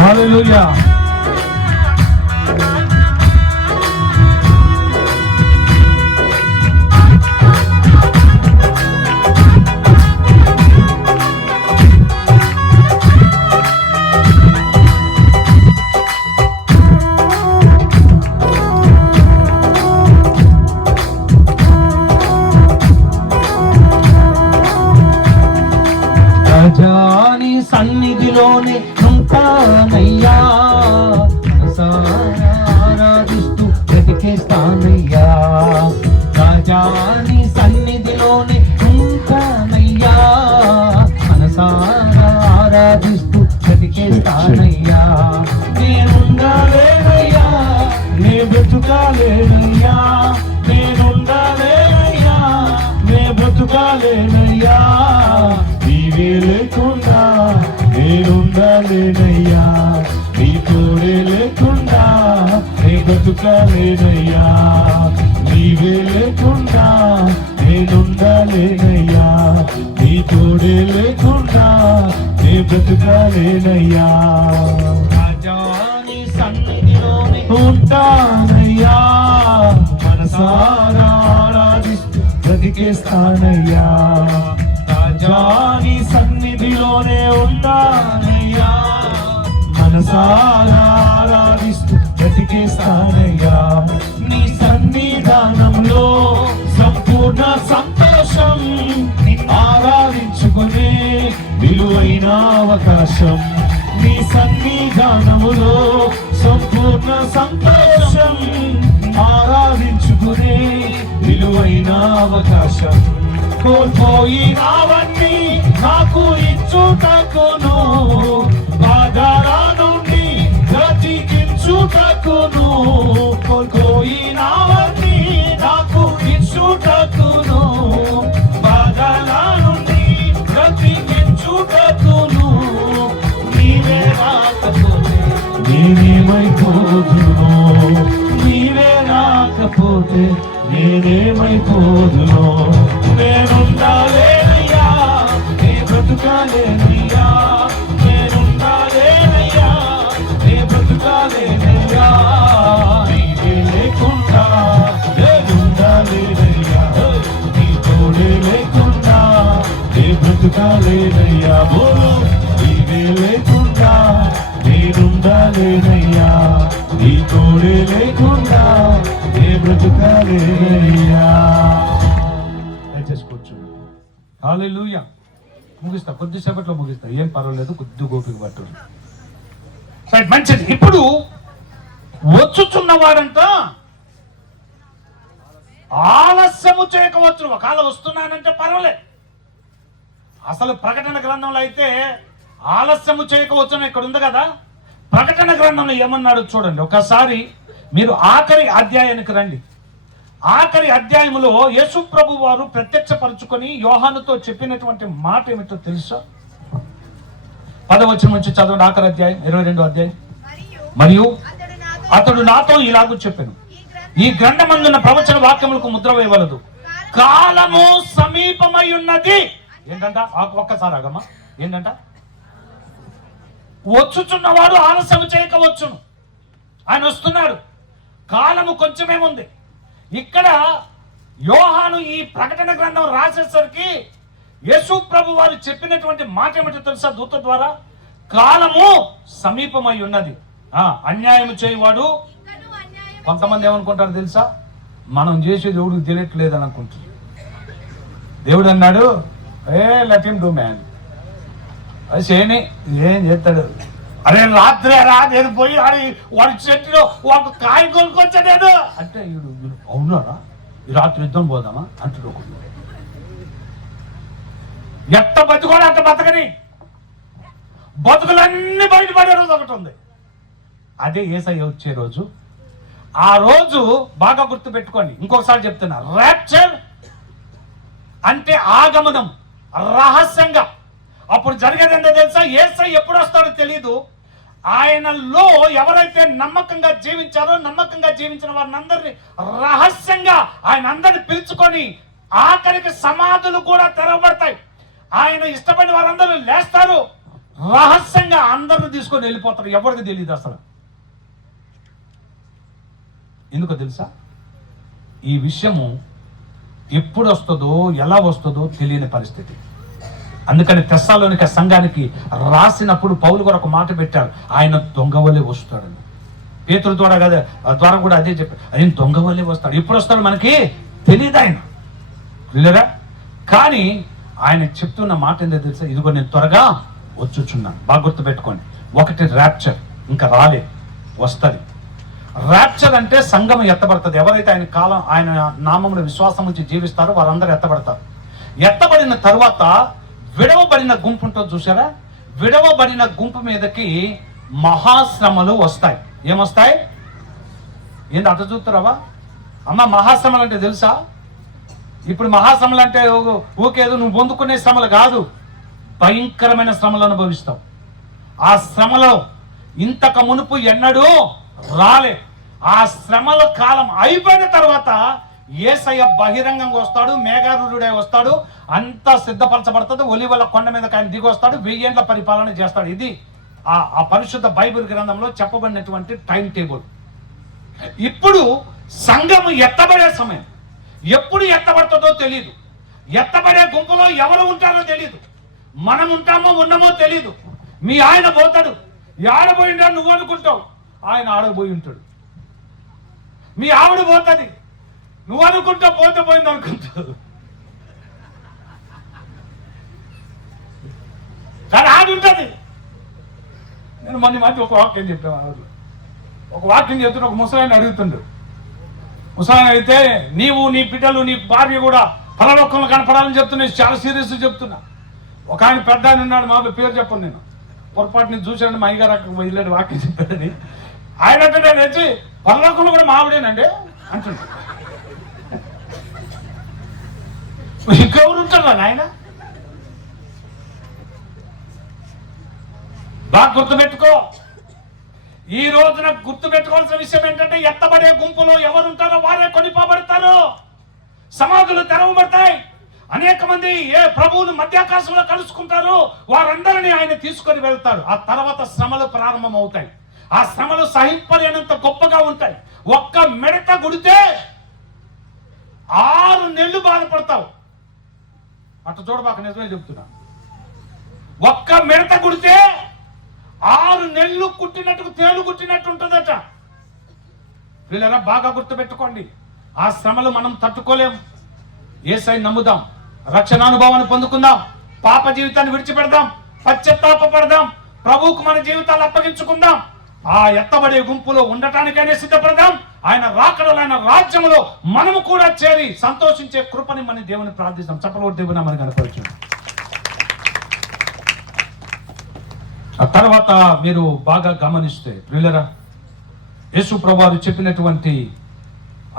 హల్లెలూయా. రాజాని సన్నిధిలోనే ఉంటానయ్యా, ఆరాధిస్తూ బ్రతికేస్తానయ్యా. రాజాని సన్నిధిలోనే ఉంటానయ్యా, మనసారా ఆరాధిస్తూ బ్రతికేస్తానయ్యా. నేనుండాలేనయ్యా, నే బ్రతుకాలేనయ్యా, నేనుండాలేనయ్యా, నే బ్రతుకాలేనయ్యా. నీవే లేకుండా నేనుండాలేనయ్యా, నీ తోడే లేకుండా నే బ్రతుకాలేనయ్యా. నీవే లేకుండా నేనుండాలేనయ్యా, నీ తోడే లేకుండా నే బ్రతుకాలేనయ్యా. రాజాని సన్నిధిలోనే ఉంటానయ్యా, మనసారా ఆరాధిస్తూ బ్రతికేస్తానయ్యా. రాజాని సన్నిధిలోనే ఉంటానయ్యా, మనసారా ఆరాధిస్తూ బ్రతికేస్తానయ్యా. నీ సన్నిధానంలో సంపూర్ణ సంతోషం, ఆరాధించుకునే విలువైన అవకాశం. నీ సన్నిధానములో సంపూర్ణ సంతోషం, ఆరాధించుకునే విలువైన అవకాశం. కోల్పోయినవన్నీ నాకు ఇచ్చుటకును, బాధల నుండి బ్రతికించుటకును. కోల్పోయినవన్నీ నాకు ఇచ్చుటకును, బాధల నుండి బ్రతికించుటకును. నీవే రాకపోతే నేనేమైపోదును, నీవే రాకపోతే నేనేమైపోదును. నేనుండాలేనయ్యా, నే బ్రతుకాలేనయ్యా, నేనుండాలేనయ్యా, నే బ్రతుకాలేనయ్యా. నీవే లేకుండా నేనుండాలేనయ్యా, నీ తోడే లేకుండా నే బ్రతుకాలేనయ్యా. బోలు, నీవే లేకుండా నేనుండాలేనయ్యా, నీ తోడే లేకుండా నే బ్రతుకాలేనయ్యా. చేసుకోవచ్చు. హల్లెలూయా. ముగిస్తా, కొద్దిసేపట్లో ముగిస్తా, ఏం పర్వాలేదు, కొద్ది గోపిక పట్టు. మంచిది. ఇప్పుడు వచ్చుచున్న వారంతా ఆలస్యము చేయకపోవచ్చు. ఒకవేళ వస్తున్నానంటే పర్వాలేదు. అసలు ప్రకటన గ్రంథంలో అయితే ఆలస్యము చేయకపోవచ్చు ఇక్కడ ఉంది కదా. ప్రకటన గ్రంథంలో ఏమన్నాడు చూడండి ఒకసారి. మీరు ఆఖరి అధ్యాయానికి రండి. ఆఖరి అధ్యాయములో యేసు ప్రభు వారు ప్రత్యక్షపరుచుకొని యోహానుతో చెప్పినటువంటి మాట ఏమిటో తెలుసా? 10వ వచనం నుంచి చదవండి. ఆఖరి అధ్యాయం 22వ అధ్యాయం. మరియు అతడు నాతో ఇలాగూ చెప్పెను, ఈ గ్రంథమందున్న ప్రవచన వాక్యములకు ముద్ర వేయవలదు, కాలము సమీపమై ఉన్నది. ఏంటంట? ఒక్కసారి ఆగమ్మా. ఏంటంట? వచ్చుచున్నవాడు ఆలస్యం చేయకవచ్చును. ఆయన వస్తున్నాడు. కాలము కొంచెమేముంది. ఇక్కడ యోహాను ఈ ప్రకటన గ్రంథం రాసేసరికి యేసు ప్రభు వారు చెప్పినటువంటి మాట ఏమిటో తెలుసా? దూత ద్వారా కాలము సమీపమై ఉన్నది. అన్యాయం చేయవాడు. కొంతమంది ఏమనుకుంటారు తెలుసా? మనం చేసేది దేవుడికి తెలియట్లేదని అనుకుంటారు. దేవుడు అన్నాడు, లెట్ హిమ్ డు మ్యాన్. అది చేయని ఏం చేస్తాడు? అరే రాత్రి నేను పోయి వాడి చెట్టులో ఒక కాయ కొనుక్కొచ్చాడు అంటే అవునారా ఈ రాత్రి యుద్ధం పోదామా అంటాడు. ఎట్ట బతుకోని అట్ట బతకని బతుకులన్నీ బయటపడే రోజు ఒకటి ఉంది. అదే యేసయ్య వచ్చే రోజు. ఆ రోజు బాగా గుర్తు పెట్టుకోండి. ఇంకొకసారి చెప్తున్నా, ర్యాప్చర్ అంటే ఆగమనం రహస్యంగా. అప్పుడు జరిగేది ఏంటో తెలుసా? యేసయ్య ఎప్పుడు వస్తాడో తెలియదు. ఆయనలో ఎవరైతే నమ్మకంగా జీవించారో, నమ్మకంగా జీవించిన వారిని అందరినీ రహస్యంగా ఆయన అందరిని పిలుచుకొని ఆఖరికి సమాధులు కూడా తెరవబడతాయి. ఆయన ఇష్టపడిన వారందరూ లేస్తారు. రహస్యంగా అందరిని తీసుకొని వెళ్ళిపోతారు. ఎవరికి తెలియదు అసలు. ఎందుకో తెలుసా? ఈ విషయము ఎప్పుడు వస్తుందో ఎలా వస్తుందో తెలియని పరిస్థితి. అందుకని తెస్సలోనిక సంఘానికి రాసినప్పుడు పౌలు కూడా ఒక మాట పెట్టాడు, ఆయన దొంగవలే వస్తాడని. పేతురు ద్వారా కూడా అదే చెప్పాడు, ఆయన దొంగవలే వస్తాడు. ఎప్పుడు వస్తాడు మనకి తెలియదు ఆయన, తెలియదా? కానీ ఆయన చెప్తున్న మాట ఏంటో తెలుసా? ఇదిగో నేను త్వరగా వచ్చుచున్నాను. బాగా గుర్తు పెట్టుకోండి. ఒకటి ర్యాప్చర్, ఇంకా రాలే, వస్తుంది. ర్యాప్చర్ అంటే సంఘం ఎత్తబడుతుంది. ఎవరైతే ఆయన నామములో విశ్వాసం నుంచి జీవిస్తారో వారందరూ ఎత్తబడతారు. ఎత్తబడిన తర్వాత విడవబడిన గుంపు ఉంటుంది చూసారా? విడవబడిన గుంపు మీదకి మహాశ్రమలు వస్తాయి. ఏమొస్తాయి? ఏంటి అట చూస్తున్నావా అమ్మ? మహాశ్రమలు అంటే తెలుసా? ఇప్పుడు మహాశ్రమలు అంటే ఊకేదో నువ్వు పొందుకునే శ్రమలు కాదు, భయంకరమైన శ్రమలు అనుభవిస్తావు. ఆ శ్రమలో ఇంతకు మునుపు ఎన్నడూ రాలే. ఆ శ్రమల కాలం అయిపోయిన తర్వాత యేసయ్య బహిరంగంగా వస్తాడు, మేఘారుడే వస్తాడు, అంతా సిద్ధపరచబడుతుంది. ఒలివల కొండ మీద ఆయన దిగి వస్తాడు, 1000 ఏళ్ల పరిపాలన చేస్తాడు. ఇది ఆ పరిశుద్ధ బైబిల్ గ్రంథంలో చెప్పబడినటువంటి టైం టేబుల్. ఇప్పుడు సంఘము ఎత్తబడే సమయం. ఎప్పుడు ఎత్తబడుతుందో తెలియదు. ఎత్తబడే గుంపులో ఎవరు ఉంటారో తెలియదు. మనం ఉంటామో ఉన్నామో తెలియదు. మీ ఆయన పోతాడు, ఆడబోయిండా నువ్వు అనుకుంటావు, ఆయన ఆడబోయి ఉంటాడు. మీ ఆవిడ పోతుంది, నువ్వు అనుకుంటా పోతే పోయింది అనుకుంటావు, కానీ ఆడి ఉంటుంది. నేను మొన్న మధ్య ఒక వాక్యం చెప్పాను. ఒక వాక్యం చెప్తున్నా, ఒక ముసలాయన అడుగుతుండు. ముసలాయన అయితే నీవు నీ బిడ్డలు నీ భార్య కూడా పరలోకంలో కనపడాలని చెప్తున్నా, చాలా సీరియస్ చెప్తున్నా. ఒక ఆయన పెద్ద ఆయన ఉన్నాడు, మా పేరు చెప్పను నేను, పొరపాటు నేను చూశాను, మా అయ్యగారు అక్కడ వెళ్ళాడు వాక్యం చెప్పాడని. ఆయన అంటే తెచ్చి పరలోకంలో కూడా మావిడేనండి అంటున్నాడు. ఇంకెవరు ఉంటారా నాయన? బాగా గుర్తుపెట్టుకో. ఈ రోజున గుర్తుపెట్టుకోవాల్సిన విషయం ఏంటంటే, ఎత్తబడే గుంపులో ఎవరుంటారో వారే కొనిపోబడతారు. సమాధులు తెరవబడతాయి. అనేక మంది ఏ ప్రభువును మధ్యాకాశంలో కలుసుకుంటారు. వారందరినీ ఆయన తీసుకొని వెళ్తారు. ఆ తర్వాత శ్రమలు ప్రారంభం అవుతాయి. ఆ శ్రమలు సహింపలేనంత గొప్పగా ఉంటాయి. ఒక్క మిడత గుడితే 6 నెలలు బాధపడతావు. అట్లా చూడబాక, నిజమే చెప్తున్నా. ఒక్క మిడత గుడితే 6 నెలలు కుట్టినట్టు, తేలు కుట్టినట్టు ఉంటుందట. వీళ్ళరా బాగా గుర్తుపెట్టుకోండి. ఆ శ్రమలు మనం తట్టుకోలేం. యేసయ్యను నమ్ముదాం, రక్షణానుభవాన్ని పొందుకుందాం, పాప జీవితాన్ని విడిచిపెడదాం, పశ్చాత్తాపపడదాం, ప్రభువుకు మన జీవితాలు అప్పగించుకుందాం. ఆ ఎత్తబడే గుంపులో ఉండటానికైనా సిద్ధపడదాం. ఆయన రాకడలో, ఆయన రాజ్యములో మనము కూడా చేరి సంతోషించే కృపని మన దేవుని ప్రార్థిస్తాం. చెప్పలో దేవుని మనకి కనపరచు. ఆ తర్వాత మీరు బాగా గమనిస్తే ప్రియులరా, యేసు ప్రభువు చెప్పినటువంటి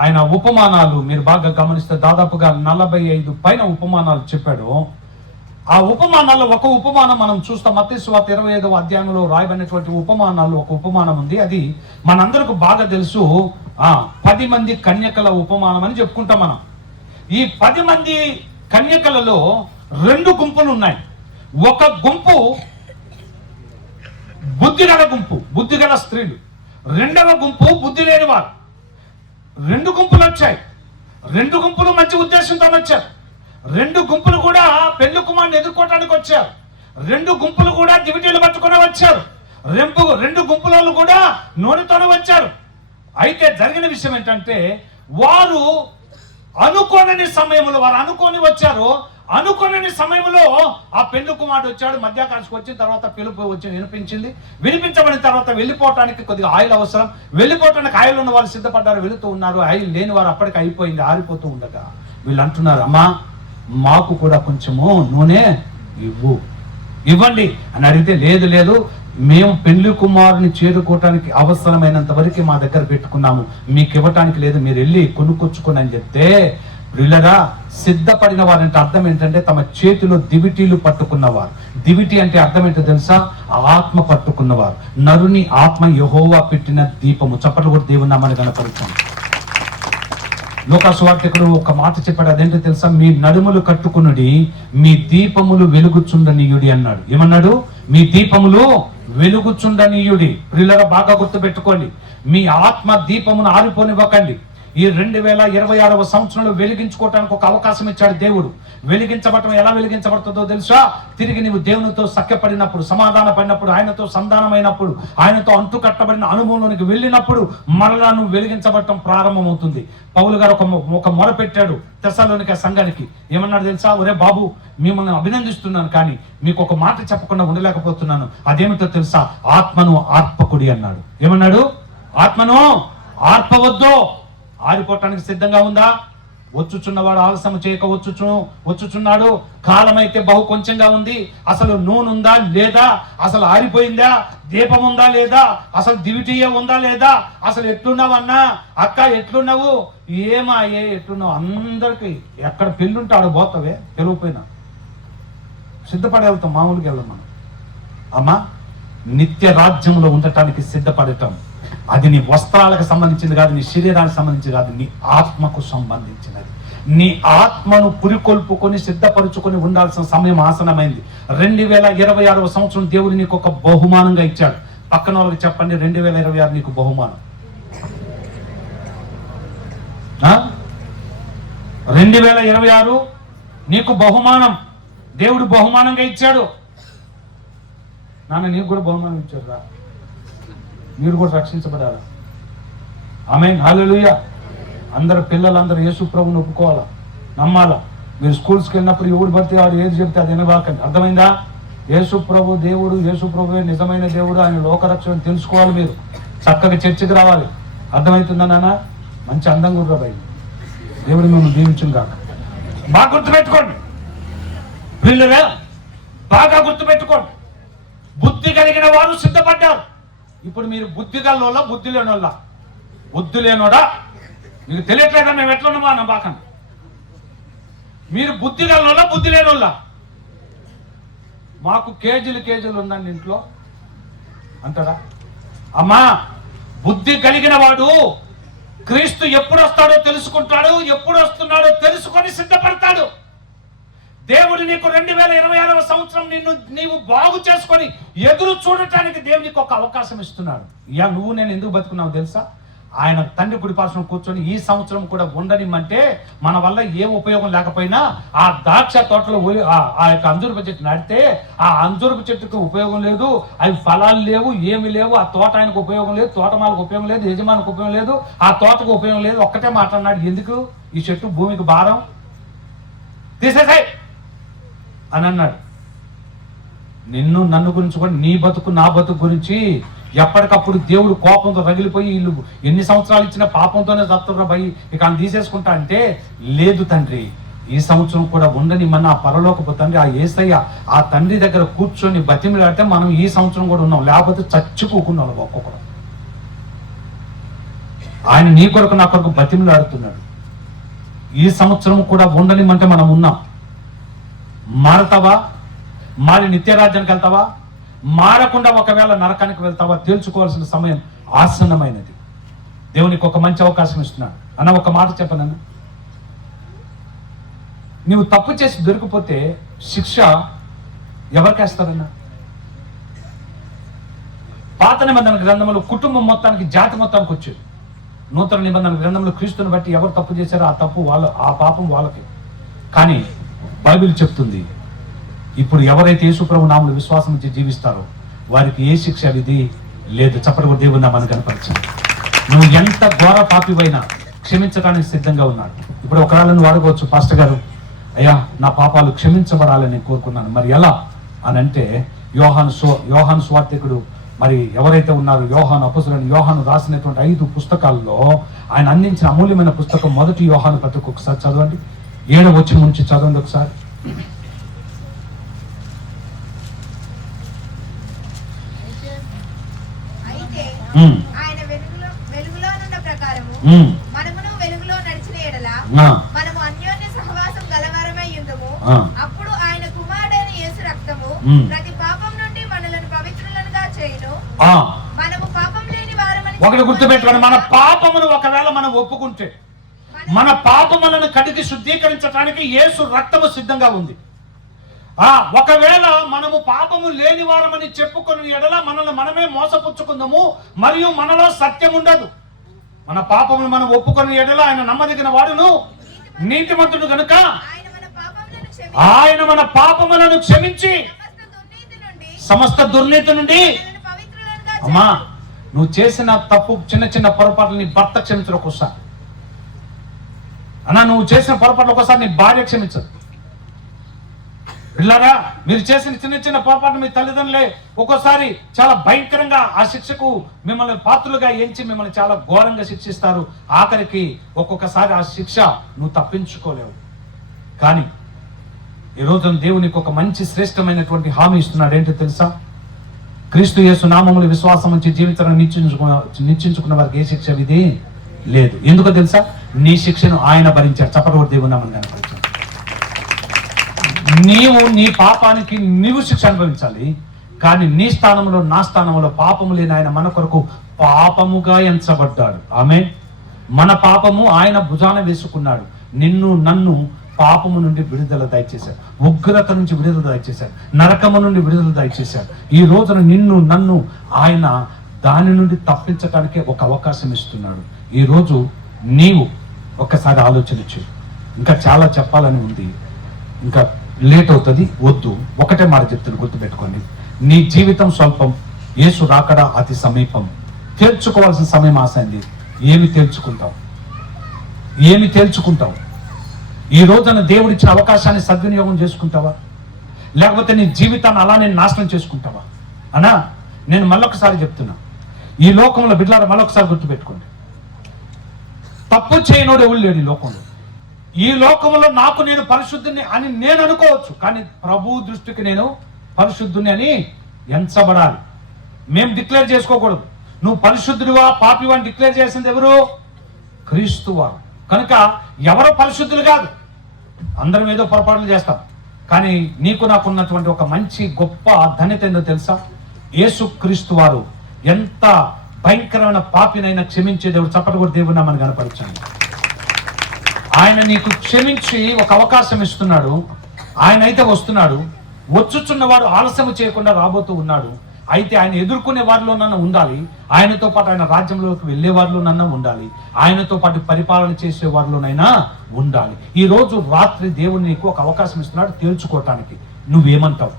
ఆయన ఉపమానాలు మీరు బాగా గమనిస్తే దాదాపుగా 45 పైన ఉపమానాలు చెప్పాడు. ఆ ఉపమానాల్లో ఒక ఉపమానం మనం చూస్తాం. మత్తయి సువార్త 25వ అధ్యాయంలో రాయబడినటువంటి ఉపమానాలు ఒక ఉపమానం ఉంది. అది మనందరికి బాగా తెలుసు. 10 మంది కన్యకల ఉపమానం అని చెప్పుకుంటాం మనం. ఈ 10 మంది కన్యకలలో 2 గుంపులు ఉన్నాయి. ఒక గుంపు బుద్ధిగల గుంపు, బుద్ధిగల స్త్రీలు. రెండవ గుంపు బుద్ధి లేని వారు. 2 గుంపులు వచ్చాయి. 2 గుంపులు మంచి ఉద్దేశంతో వచ్చారు. 2 గుంపులు కూడా పెళ్లి కుమారుని ఎదుర్కోవటానికి వచ్చారు. 2 గుంపులు కూడా దివిటీలు పట్టుకుని వచ్చారు. 2 గుంపుల వాళ్ళు కూడా నూనెతోనే వచ్చారు. అయితే జరిగిన విషయం ఏంటంటే, వారు అనుకోని సమయంలో, వారు అనుకోని వచ్చారు. అనుకోని సమయంలో ఆ పెళ్లి కుమారుడు వచ్చాడు. మధ్యాకాశకు వచ్చిన తర్వాత పిలుపు వచ్చి వినిపించబడిన తర్వాత వెళ్ళిపోవటానికి కొద్దిగా ఆయిల్ అవసరం. వెళ్ళిపోవటానికి ఆయిల్ ఉన్న వాళ్ళు సిద్ధపడ్డారు, వెళుతూ ఉన్నారు. ఆయిల్ లేని వారు అప్పటికి అయిపోయింది, ఆరిపోతూ ఉండగా వీళ్ళు అంటున్నారు, అమ్మా మాకు కూడా కొంచెము నూనె ఇవ్వండి అని అడిగితే, లేదు లేదు, మేము పెళ్లి కుమారుని చేరుకోవటానికి అవసరమైనంత వరకు మా దగ్గర పెట్టుకున్నాము, మీకు ఇవ్వటానికి లేదు, మీరు వెళ్ళి కొనుక్కొచ్చుకోండి అని చెప్తే, పిల్లరా సిద్ధపడిన వారంటే అర్థం ఏంటంటే తమ చేతిలో దివిటీలు పట్టుకున్నవారు. దివిటి అంటే అర్థం ఏంటో తెలుసా? ఆత్మ పట్టుకున్నవారు. నరుని ఆత్మ యెహోవా పెట్టిన దీపము. చప్పట్లు కూడా దేవుని నామాన్ని కనపరుచాను. లోకా సువార్తికుడు ఒక మాట చెప్పాడు, అదేంటో తెలుసా? మీ నడుములు కట్టుకునుడి, మీ దీపములు వెలుగుచుండనీయుడి అన్నాడు. ఏమన్నాడు? మీ దీపములు వెలుగుచుండనీయుడి. ప్రియులరా బాగా గుర్తు పెట్టుకోండి, మీ ఆత్మ దీపమును ఆరిపోనివ్వకండి. ఈ 2026వ సంవత్సరంలో వెలిగించుకోవటానికి ఒక అవకాశం ఇచ్చాడు దేవుడు. వెలిగించబడటం ఎలా వెలిగించబడుతుందో తెలుసా? తిరిగి నీవు దేవునితో సఖ్యపడినప్పుడు, సమాధాన పడినప్పుడు, ఆయనతో సంధానమైనప్పుడు, ఆయనతో అంటు కట్టబడిన అనుభవంలోనికి వెళ్ళినప్పుడు మరలా నువ్వు వెలిగించబడటం ప్రారంభమవుతుంది. పౌలు గారు ఒక మొర పెట్టాడు తెస్సలోనికే సంఘానికి. ఏమన్నాడు తెలుసా? ఒరే బాబు, మిమ్మల్ని అభినందిస్తున్నాను, కానీ మీకు ఒక మాట చెప్పకుండా ఉండలేకపోతున్నాను. అదేమిటో తెలుసా? ఆత్మను ఆర్పకుడి అన్నాడు. ఏమన్నాడు? ఆత్మను ఆర్పవద్దు. ఆరిపోవటానికి సిద్ధంగా ఉందా? వచ్చుచున్నవాడు ఆలస్యం చేయక వచ్చుచున్నాడు. కాలం అయితే బహు కొంచెంగా ఉంది. అసలు నూనె ఉందా లేదా? అసలు ఆరిపోయిందా? దీపం ఉందా లేదా? అసలు దివిటీయ ఉందా లేదా? అసలు ఎట్లున్నావన్నా? అక్క ఎట్లున్నావు? ఎట్లున్నావు? అందరికి ఎక్కడ పెళ్ళుంటే ఆడ పోతావే, తెలియపోయినా సిద్ధపడి వెళ్తాం. మామూలుగా వెళ్దాం మనం. అమ్మా, నిత్య రాజ్యంలో ఉండటానికి సిద్ధపడటం అది నీ వస్త్రాలకు సంబంధించింది కాదు, నీ శరీరానికి సంబంధించింది కాదు, నీ ఆత్మకు సంబంధించినది. నీ ఆత్మను పురికొల్పుకొని సిద్ధపరుచుకొని ఉండాల్సిన సమయం ఆసనమైంది. 2026వ సంవత్సరం దేవుడు నీకు ఒక బహుమానంగా ఇచ్చాడు. పక్కన వాళ్ళకి చెప్పండి, 2026 నీకు బహుమానం. 2026 నీకు బహుమానం. దేవుడు బహుమానంగా ఇచ్చాడు. నాన్న నీకు కూడా బహుమానం ఇచ్చాడు రా, మీరు కూడా రక్షించబడాలా. ఆమేన్, హల్లెలూయా. అందరు పిల్లలందరూ యేసు ప్రభువుని ఒప్పుకోవాలా, నమ్మాలా. మీరు స్కూల్స్కి వెళ్ళినప్పుడు ఎవడు పడితే వాడు ఏది చెప్తే అది వినబాకండి. అర్థమైందా? యేసు ప్రభు దేవుడు, యేసు ప్రభువే నిజమైన దేవుడు, ఆయన లోకరక్షణ తెలుసుకోవాలి. మీరు చక్కగా చర్చికి రావాలి. అర్థమవుతుందా నాన్న? మంచి అందంగా కూడా బయట దేవుడు మిమ్మల్ని దీవించును కాక. బాగా గుర్తుపెట్టుకోండి పిల్లలే, బాగా గుర్తుపెట్టుకోండి. బుద్ధి కలిగిన వారు సిద్ధపడ్డారు. ఇప్పుడు మీరు బుద్ధి గల్లోళ్ళ, బుద్ధి లేనోళ్ళ? బుద్ధి లేనోడా? మీకు తెలియట్లేదా మేము ఎట్లున్నామా అన్న బాకం? మీరు బుద్ధి గల్లోళ్ళ, బుద్ధి లేనోళ్ళ? మాకు కేజీలు ఉందండి ఇంట్లో అంటారా? అమ్మా, బుద్ధి కలిగిన వాడు క్రీస్తు ఎప్పుడు వస్తాడో తెలుసుకుంటాడు, ఎప్పుడు వస్తున్నాడో తెలుసుకొని సిద్ధపడతాడు. దేవుడు నీకు 2026వ సంవత్సరం నీవు బాగు చేసుకొని ఎదురు చూడటానికి దేవునికి ఒక అవకాశం ఇస్తున్నాడు. నువ్వు నేను ఎందుకు బతుకున్నావు తెలుసా? ఆయన తండ్రి కుడి పార్శ్వన కూర్చొని ఈ సంవత్సరం కూడా ఉండనిమ్మంటే మన వల్ల ఏం ఉపయోగం లేకపోయినా ఆ ద్రాక్ష తోటలో ఆ యొక్క అంజూరపు చెట్టు నాటితే ఆ అంజూరపు చెట్టుకు ఉపయోగం లేదు, అవి ఫలాలు లేవు, ఏమి లేవు. ఆ తోట ఆయనకు ఉపయోగం లేదు, తోటమాలకు ఉపయోగం లేదు, యజమానికి ఉపయోగం లేదు, ఆ తోటకు ఉపయోగం లేదు. ఒక్కటే మాట అన్నాడు, ఎందుకు ఈ చెట్టు భూమికి భారం, తీసేసాయి అని అన్నాడు. నన్ను గురించి కూడా, నీ బతుకు నా బతుకు గురించి ఎప్పటికప్పుడు దేవుడు కోపంతో రగిలిపోయి వీళ్ళు ఎన్ని సంవత్సరాలు ఇచ్చిన పాపంతోనే చత్తుర్ర భయ్ ఇక ఆయన తీసేసుకుంటా అంటే, లేదు తండ్రి, ఈ సంవత్సరం కూడా ఉండని మన పరలోకపు తండ్రి, ఆ యేసయ్య ఆ తండ్రి దగ్గర కూర్చొని బతిమిలాడితే మనం ఈ సంవత్సరం కూడా ఉన్నాం, లేకపోతే చచ్చిపోకున్నాం ఒక్కొక్కరు. ఆయన నీ కొరకు నా కొరకు బతిమిలాడుతున్నాడు. ఈ సంవత్సరం కూడా ఉండనిమ్మంటే మనం ఉన్నాం. మారతావా? మారి నిత్యరాజ్యానికి వెళ్తావా? మారకుండా ఒకవేళ నరకానికి వెళ్తావా? తేల్చుకోవాల్సిన సమయం ఆసన్నమైనది. దేవునికి ఒక మంచి అవకాశం ఇస్తున్నాడు. అన్న ఒక మాట చెప్పనన్న, నువ్వు తప్పు చేసి దొరికిపోతే శిక్ష ఎవరికేస్తారన్నా? పాత నిబంధన గ్రంథంలో కుటుంబం మొత్తానికి, జాతి మొత్తానికి వచ్చేది. నూతన నిబంధన గ్రంథంలో క్రీస్తుని బట్టి ఎవరు తప్పు చేశారో ఆ తప్పు ఆ పాపం వాళ్ళకి. కానీ బైబిల్ చెప్తుంది, ఇప్పుడు ఎవరైతే యేసుప్రభు నామములో విశ్వాసం ఇచ్చి జీవిస్తారో వారికి ఏ శిక్ష విధి లేదు. చప్పటి దేవుని నామాన్ని కనపరిచింది. నువ్వు ఎంత ఘోర పాపివైనా క్షమించడానికి సిద్ధంగా ఉన్నాడు. ఇప్పుడు ఒకవేళ వాడుకోవచ్చు, పాస్టర్ గారు అయ్యా నా పాపాలు క్షమించబడాలని కోరుకున్నాను, మరి ఎలా అని అంటే, యోహాను స్వార్థికుడు మరి ఎవరైతే ఉన్నారో యోహాను అపొస్తలుడైన యోహాను రాసినటువంటి 5 పుస్తకాల్లో ఆయన అందించిన అమూల్యమైన పుస్తకం మొదటి యోహాను పత్రిక. ఒకసారి చదవండి, 7వ వచనం నుంచి చదవండి ఒకసారి. అప్పుడు ఆయన కుమారుడైన యేసు రక్తము ప్రతి పాపం నుండి మనలను పవిత్రులుగా చేయును. మనము పాపం లేని వారమని ఒకటి గుర్తుపెట్టుకోండి, మన పాపమును ఒకవేళ మనం ఒప్పుకుంటే మన పాపములను కడిగి శుద్ధీకరించడానికి యేసు రక్తము సిద్ధంగా ఉంది. ఒకవేళ మనము పాపము లేని వారమని చెప్పుకుని ఎడల మనల్ని మనమే మోసపుచ్చుకుందాము, మరియు మనలో సత్యం ఉండదు. మన పాపమును మనం ఒప్పుకొని ఎడల ఆయన నమ్మదగిన వాడును నీతిమంతుడు కనుక ఆయన మన పాపములను క్షమించి సమస్త దుర్నీతి నుండి. అమ్మా, నువ్వు చేసిన తప్పు, చిన్న చిన్న పొరపాట్లు నీ భర్త క్షమించరు ఒక్కోసారి. అన్నా, నువ్వు చేసిన పొరపాట్లు ఒక్కోసారి నీ భార్య క్షమించదు. పిల్లరా, మీరు చేసిన చిన్న చిన్న పొరపాట్లు మీ తల్లిదండ్రులే ఒక్కోసారి చాలా భయంకరంగా ఆ శిక్షకు మిమ్మల్ని పాత్రలుగా ఎంచి మిమ్మల్ని చాలా ఘోరంగా శిక్షిస్తారు. ఆఖరికి ఒక్కొక్కసారి ఆ శిక్ష నువ్వు తప్పించుకోలేవు. కానీ ఈ రోజు దేవునికి ఒక మంచి శ్రేష్టమైనటువంటి హామీ ఇస్తున్నాడు. ఏంటో తెలుసా? క్రీస్తు యేసు నామములో విశ్వాసం ఉంచి జీవితాన్ని నిశ్చయించుకున్న వారికి ఏ శిక్ష విధి లేదు. ఎందుకో తెలుసా? నీ శిక్షను ఆయన భరించాడు. చప్పటి దేవుని నామమున కనపరిచాడు. నీవు నీ పాపానికి నీవు శిక్ష అనుభవించాలి, కానీ నీ స్థానంలో నా స్థానంలో పాపము లేని ఆయన మన కొరకు పాపముగా ఎంచబడ్డాడు. ఆమె మన పాపము ఆయన భుజాన వేసుకున్నాడు. నిన్ను నన్ను పాపము నుండి విడుదల దయచేశాడు, ఉగ్రత నుంచి విడుదల దయచేశాడు, నరకము నుండి విడుదల దయచేశాడు. ఈ రోజున నిన్ను నన్ను ఆయన దాని నుండి తప్పించడానికి ఒక అవకాశం ఇస్తున్నాడు. ఈ రోజు నీవు ఒక్కసారి ఆలోచించు. ఇంకా చాలా చెప్పాలని ఉంది, ఇంకా లేట్ అవుతుంది, వద్దు. ఒకటే మాట చెప్తాను, గుర్తుపెట్టుకోండి. నీ జీవితం స్వల్పం, యేసు రాకడ అతి సమీపం. తేల్చుకోవాల్సిన సమయం ఆసైంది. ఏమి తేల్చుకుంటావు? ఏమి తేల్చుకుంటావు? ఈ రోజున దేవుడిచ్చిన అవకాశాన్ని సద్వినియోగం చేసుకుంటావా, లేకపోతే నీ జీవితాన్ని అలానే నాశనం చేసుకుంటావా? అన్నా, నేను మళ్ళొకసారి చెప్తున్నా, ఈ లోకంలో బిడ్డలారా మళ్ళొకసారి గుర్తుపెట్టుకోండి, తప్పు చేయనోడు ఎవరు లేడు ఈ లోకంలో. ఈ లోకంలో నాకు నేను పరిశుద్ధుని అని నేను అనుకోవచ్చు, కానీ ప్రభు దృష్టికి నేను పరిశుద్ధుని అని ఎంచబడాలి. మేము డిక్లేర్ చేసుకోకూడదు. నువ్వు పరిశుద్ధుడివా పాపివా అని డిక్లేర్ చేసింది ఎవరు? క్రీస్తువా. కనుక ఎవరో పరిశుద్ధులు కాదు, అందరం ఏదో పొరపాట్లు చేస్తాం. కానీ నీకు నాకున్నటువంటి ఒక మంచి గొప్ప ధన్యత ఏందో తెలుసా? యేసు క్రీస్తు వారు ఎంత భయంకరమైన పాపినైనా క్షమించే దేవుడు. చప్పటి కూడా దేవుడు నామని కనపరచండి. ఆయన నీకు క్షమించి ఒక అవకాశం ఇస్తున్నాడు. ఆయన అయితే వస్తున్నాడు, వచ్చుచున్నవాడు ఆలస్యం చేయకుండా రాబోతూ ఉన్నాడు. అయితే ఆయన ఎదుర్కొనే వారిలోనన్నా ఉండాలి, ఆయనతో పాటు ఆయన రాజ్యంలోకి వెళ్ళే వారిలోనన్నా ఉండాలి, ఆయనతో పాటు పరిపాలన చేసే వారిలోనైనా ఉండాలి. ఈ రోజు రాత్రి దేవుడు నీకు ఒక అవకాశం ఇస్తున్నాడు తేల్చుకోవటానికి. నువ్వేమంటావు?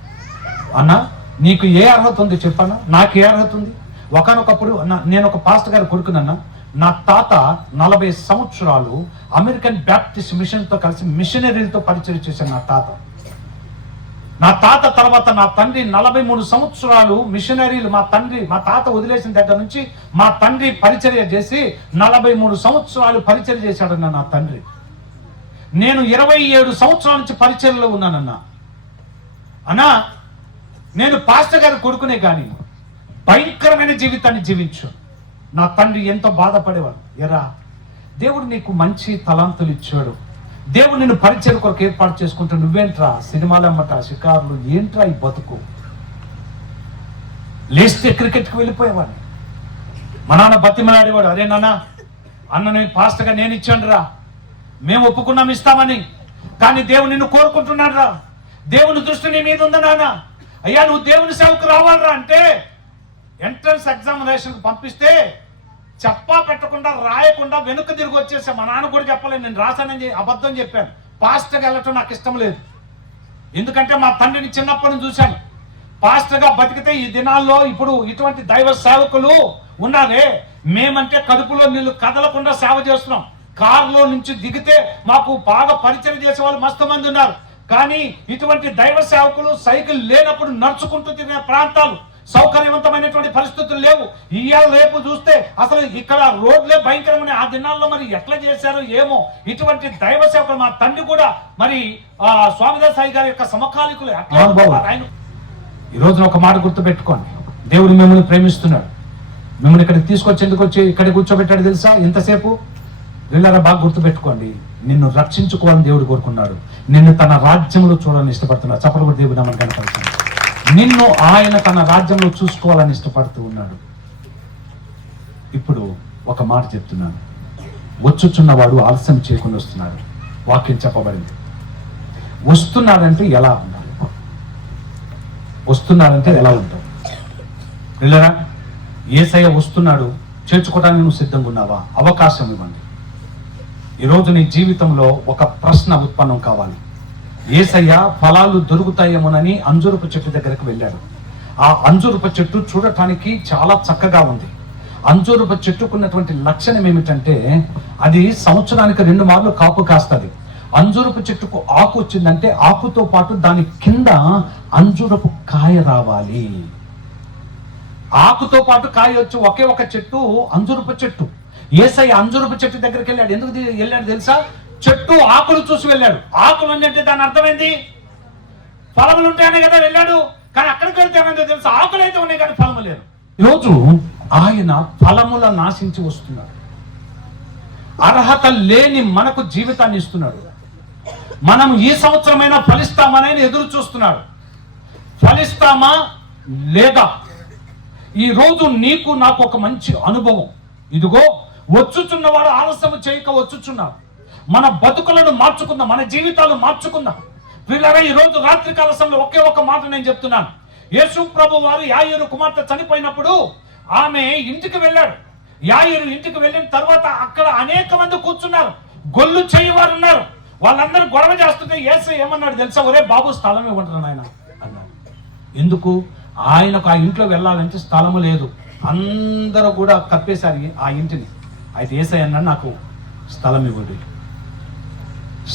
అన్నా, నీకు ఏ అర్హత ఉంది చెప్పన్నా? నాకు ఏ అర్హత ఉంది? ఒకనొకప్పుడు నేను ఒక పాస్టర్ గారి కొడుకునన్నా. నా తాత 40 సంవత్సరాలు అమెరికన్ బ్యాప్టిస్ట్ మిషన్తో కలిసి మిషనరీలతో పరిచయం చేశాను. నా తాత తర్వాత నా తండ్రి 43 సంవత్సరాలు మిషనరీలు. మా తాత వదిలేసిన దగ్గర నుంచి మా తండ్రి పరిచర్య చేసి 43 సంవత్సరాలు పరిచర్య చేశాడన్న నా తండ్రి. నేను 27 సంవత్సరాల నుంచి పరిచర్యలో ఉన్నానన్నా. అన్నా, నేను పాస్టర్ గారి కొడుకునే కానీ భయంకరమైన జీవితాన్ని జీవించు. నా తండ్రి ఎంతో బాధపడేవాడు. ఎరా, దేవుడు నీకు మంచి తలాంతులు ఇచ్చాడు, దేవుడు నిన్ను పరిచయం కొరకు ఏర్పాటు చేసుకుంటూ నువ్వేంట్రా సినిమాలు అమ్మట, షికారులు, ఏంట్రా ఈ బతుకు? లేస్తే క్రికెట్కి వెళ్ళిపోయేవాడిని. మా నాన్న బతిమలాడేవాడు, అరే నాన్న, అన్న నేను పాస్టర్గా నేను ఇచ్చాను రా, మేము ఒప్పుకున్నాం ఇస్తామని. కానీ దేవుడు నిన్ను కోరుకుంటున్నాడు. దేవుని దృష్టి నీ మీద ఉందా నాన్న? అయ్యా నువ్వు దేవుని సేవకు రావాలరా అంటే ఎంట్రన్స్ ఎగ్జామినేషన్కి పంపిస్తే చెప్పా పెట్టకుండా రాయకుండా వెనుక తిరిగి వచ్చేసా. మా నాన్న కూడా చెప్పలేదు, నేను రాశానని అబద్ధం చెప్పాను. పాస్టర్గా వెళ్ళటం నాకు ఇష్టం లేదు. ఎందుకంటే మా తండ్రిని చిన్నప్పటి నుంచి చూశాను. పాస్టర్గా బతికితే ఈ దినాల్లో ఇప్పుడు ఇటువంటి దైవ సేవకులు ఉన్నారే, మేమంటే కడుపులో నీళ్ళు కదలకుండా సేవ చేస్తున్నాం. కారులో నుంచి దిగితే మాకు బాగా పరిచయం చేసే వాళ్ళు మస్తు మంది ఉన్నారు. కానీ ఇటువంటి దైవ సేవకులు సైకిల్ లేనప్పుడు నడుచుకుంటూ తిరిగే ప్రాంతాలు, సౌకర్యవంతమైనటువంటి పరిస్థితులు లేవు. ఇవాళ రేపు చూస్తే అసలు ఇక్కడ రోడ్లే భయంకరమైన. ఆ దినాల్లో మరి ఎట్లా చేశారో ఏమో. ఇటువంటి దైవ సేవకులు మా తండ్రి కూడా మరి స్వామిదాస్ సాయి గారి యొక్క సమకాలికులు. ఆయన ఈ రోజున ఒక మాట గుర్తు పెట్టుకోండి, దేవుడు మిమ్మల్ని ప్రేమిస్తున్నాడు. మిమ్మల్ని ఇక్కడికి తీసుకొచ్చి ఎందుకు వచ్చి ఇక్కడ కూర్చోబెట్టాడు తెలుసా? ఇంతసేపు వీళ్ళరా బాగా గుర్తు పెట్టుకోండి, నిన్ను రక్షించుకోవాలని దేవుడు కోరుకున్నాడు. నిన్ను తన రాజ్యంలో చూడాలని ఇష్టపడుతున్నాడు. చప్పలు కూడా దేవుడు నమ్మకం కనపడుతున్నాడు. నిన్ను ఆయన తన రాజ్యంలో చూసుకోవాలని ఇష్టపడుతూ ఉన్నాడు. ఇప్పుడు ఒక మాట చెప్తున్నాను, వచ్చుచున్నవాడు ఆలస్యం చేయకుండా వస్తున్నాడు. వాక్యం చెప్పబడింది. వస్తున్నాడంటే ఎలా ఉండాలి? వస్తున్నాడంటే ఎలా ఉంటావు? పిల్లరా, యేసయ్య వస్తున్నాడు, చేర్చుకోవడానికి నువ్వు సిద్ధంగా ఉన్నావా? అవకాశం ఇవ్వండి. ఈరోజు నీ జీవితంలో ఒక ప్రశ్న ఉత్పన్నం కావాలి. యేసయ్య ఫలాలు దొరుకుతాయేమోనని అంజూరపు చెట్టు దగ్గరకు వెళ్ళాడు. ఆ అంజూరపు చెట్టు చూడటానికి చాలా చక్కగా ఉంది. అంజూరపు చెట్టుకున్నటువంటి లక్షణం ఏమిటంటే అది సంవత్సరానికి 2 మార్లు కాపు కాస్తుంది. అంజూరపు చెట్టుకు ఆకు వచ్చిందంటే ఆకుతో పాటు దాని కింద అంజూరపు కాయ రావాలి. ఆకుతో పాటు కాయ వచ్చి ఒకే ఒక చెట్టు అంజూరపు చెట్టు. యేసయ్య అంజూరపు చెట్టు దగ్గరికి వెళ్ళాడు. ఎందుకు వెళ్ళాడు తెలుసా? చెట్టు ఆకులు చూసి వెళ్ళాడు. ఆకులు అంటే దాని అర్థమైంది ఫలములు ఉంటాయనే కదా వెళ్ళాడు. కానీ అక్కడికి వెళ్తే ఏమైందో తెలుసా? ఆకులు అయితే ఉన్నాయి కానీ ఫలము లేరు. ఈరోజు ఆయన ఫలముల నాశించి వస్తున్నాడు. అర్హత లేని మనకు జీవితాన్ని ఇస్తున్నాడు. మనం ఈ సంవత్సరమైనా ఫలిస్తామని ఎదురు చూస్తున్నాడు. ఫలిస్తామా లేదా? ఈ రోజు నీకు నాకు ఒక మంచి అనుభవం. ఇదిగో వచ్చుచున్నవాడు ఆలస్యం చేయక వచ్చుచున్నాడు. మన బతుకులను మార్చుకుందాం, మన జీవితాలు మార్చుకుందాం. వీళ్ళరా ఈ రోజు రాత్రికాల సమయంలో ఒకే ఒక మాట నేను చెప్తున్నాను. యేసు ప్రభు వారు యాయీరు కుమార్తె చనిపోయినప్పుడు ఆమె ఇంటికి వెళ్ళాడు. యాయీరు ఇంటికి వెళ్ళిన తర్వాత అక్కడ అనేక మంది కూర్చున్నారు, గొల్లు చేయవారు ఉన్నారు. వాళ్ళందరూ గొడవ చేస్తుంటే యేసయ్య ఏమన్నాడు తెలుసా? ఒరే బాబు స్థలం ఇవ్వంటారు ఆయన అన్నాడు. ఎందుకు? ఆయనకు ఆ ఇంట్లో వెళ్ళాలంటే స్థలము లేదు. అందరూ కూడా కప్పేశారు ఆ ఇంటిని. అయితే యేసయ్య అన్నాడు, నాకు స్థలం ఇవ్వండి.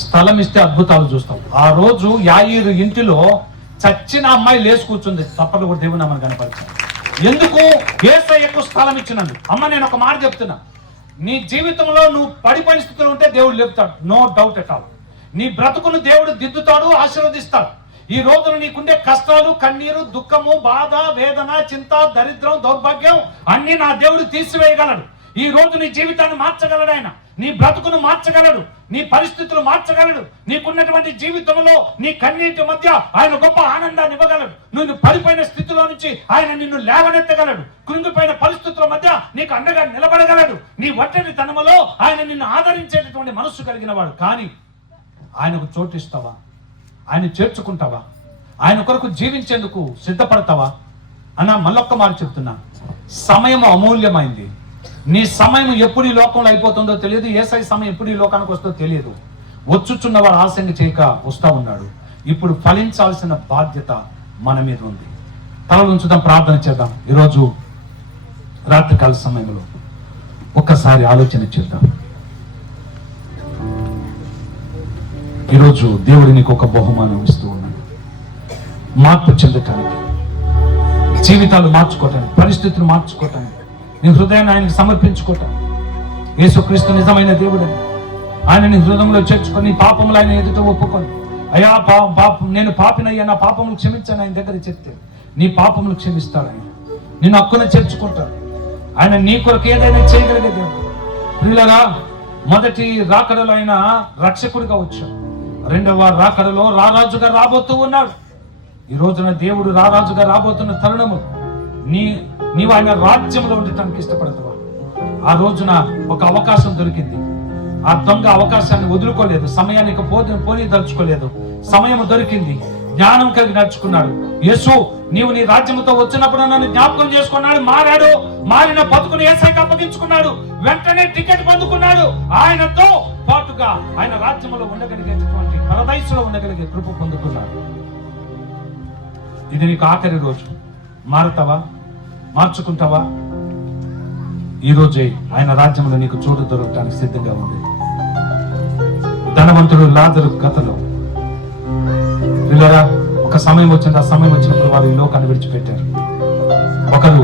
స్థలం ఇస్తే అద్భుతాలు చూస్తాం. ఆ రోజు యాయీరు ఇంటిలో చచ్చిన అమ్మాయి లేచి కూర్చుంది. తప్పలు కూడా దేవుని మనకు కనపరిచారు. ఎందుకు? యేసయ్యకు స్థలం ఇచ్చినందుకు. అమ్మ నేను ఒక మాట చెప్తున్నా, నీ జీవితంలో నువ్వు పడి పరిస్థితులు ఉంటే దేవుడు లేపుతాడు, నో డౌట్ ఎట్ ఆల్. నీ బ్రతుకును దేవుడు దిద్దుతాడు, ఆశీర్వదిస్తాడు. ఈ రోజున నీకుండే కష్టాలు, కన్నీరు, దుఃఖము, బాధ, వేదన, చింత, దరిద్రం, దౌర్భాగ్యం అన్ని నా దేవుడు తీసివేయగలడు. ఈ రోజు నీ జీవితాన్ని మార్చగలడు ఆయన. నీ బ్రతుకును మార్చగలడు, నీ పరిస్థితులు మార్చగలడు. నీకున్నటువంటి జీవితంలో నీ కన్నీటి మధ్య ఆయన గొప్ప ఆనందాన్ని ఇవ్వగలడు. నువ్వు పడిపోయిన స్థితిలో నుంచి ఆయన నిన్ను లేవనెత్తగలడు. కృంగిపోయిన పరిస్థితుల మధ్య నీకు అండగా నిలబడగలడు. నీ ఒంటరి తనములో ఆయన నిన్ను ఆదరించేటటువంటి మనస్సు కలిగిన వాడు. కానీ ఆయనకు చోటిస్తావా? ఆయన చేర్చుకుంటావా? ఆయన కొరకు జీవించేందుకు సిద్ధపడతావా? అన్న మళ్ళొక్క మాట చెప్తున్నా, సమయం అమూల్యమైంది. నీ సమయం ఎప్పుడు ఈ లోకంలో అయిపోతుందో తెలియదు. యేసయ్య సమయం ఎప్పుడు ఈ లోకానికి వస్తుందో తెలియదు. వచ్చుచున్న వాడు ఆశంగా చేయక వస్తూ ఉన్నాడు. ఇప్పుడు ఫలించాల్సిన బాధ్యత మన మీద ఉంది. తలలు ఉంచుదాం, ప్రార్థన చేద్దాం. ఈరోజు రాత్రికాల సమయంలో ఒక్కసారి ఆలోచన చేద్దాం. ఈరోజు దేవుడు నీకు ఒక బహుమానం ఇస్తూ ఉన్నాడు. మార్పు చెందటానికి, జీవితాలు మార్చుకోవటానికి, పరిస్థితులు మార్చుకోవటానికి, నీ హృదయాన్ని ఆయనకు సమర్పించుకోవటం. యేసుక్రీస్తు నిజమైన దేవుడని ఆయన నీ హృదయంలో చేర్చుకొని, పాపములు ఆయన ఎదుట ఒప్పుకొని, అయ్యా పాపం నేను పాపినయ్యా, నా పాపములు క్షమించాను ఆయన దగ్గర చెప్తే నీ పాపములు క్షమిస్తాడు. ఆయన నిన్ను హక్కున చేర్చుకుంటాడు. ఆయన నీ కొరకు ఏదైనా చేయగలిగే దేవుడు. ప్రియులారా, మొదటి రాకడలో ఆయన రక్షకుడిగా వచ్చాడు. రెండవ రాకడలో రారాజుగా రాబోతూ ఉన్నాడు. ఈ రోజున దేవుడు రారాజుగా రాబోతున్న తరుణము నీవు ఆయన రాజ్యంలో ఉండటానికి ఇష్టపడతావా? ఆ రోజున ఒక అవకాశం దొరికింది. ఆ దొంగ అవకాశాన్ని వదులుకోలేదు, సమయానికి పోనీ దలుచుకోలేదు. సమయం దొరికింది, జ్ఞానం కలిగి నడుచుకున్నాడు. యేసు, నీవు నీ రాజ్యముతో వచ్చినప్పుడు నన్ను జ్ఞాపకం చేసుకున్నాడు. మారాడు, మారిన బతుకుని యేసయ్యకి అప్పగించుకున్నాడు. వెంటనే టికెట్ పొందుకున్నాడు. ఆయనతో పాటుగా ఆయన రాజ్యములో ఉండగలిగేటటువంటి పరదైసులో ఉండగలిగే కృప పొందుకున్నాడు. ఇది నీకు ఆఖరి రోజు. మారుతావా? మార్చుకుంటావా? ఈ రోజే ఆయన రాజ్యంలో నీకు చోటు దొరకడానికి సిద్ధంగా ఉంది. ధనవంతుడు లాజరు కథలో పిల్లరా, ఒక సమయం వచ్చింది. ఆ సమయం వచ్చినప్పుడు వారు ఈ లోకాన్ని విడిచిపెట్టారు. ఒకరు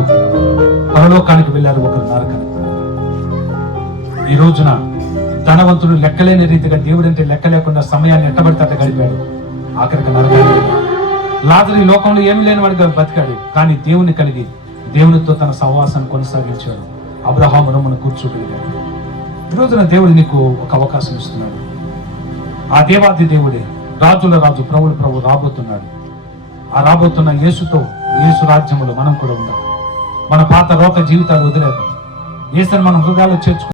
పరలోకానికి వెళ్ళారు, ఒకరు నరకానికి వెళ్ళారు. ఈ రోజున ధనవంతుడు లెక్కలేని రీతిగా దేవుడంటే లెక్క లేకుండా సమయాన్ని ఎట్టబడితే అట్ట గడిపాడు. ఆఖరికి నరకానికి వెళ్ళాడు. లాజరు ఈ లోకంలో ఏమీ లేని వాడిగా బతికాడు, కానీ దేవుని కలిగి దేవునితో తన సహవాసాన్ని కొనసాగించాడు. అబ్రహాము రొమ్మున కూర్చోగలిగాడు. ఈ రోజున దేవుడు నీకు ఒక అవకాశం ఇస్తున్నాడు. ఆ దేవాది దేవుడే, రాజుల రాజు, ప్రభుల ప్రభు రాబోతున్నాడు. ఆ రాబోతున్న యేసుతో, యేసు రాజ్యములో మనం కూడా ఉండాలి. మన పాత రోత జీవితాలు వదిలేద్దాం. యేసుని మన హృదయాల్లో చేర్చుకో.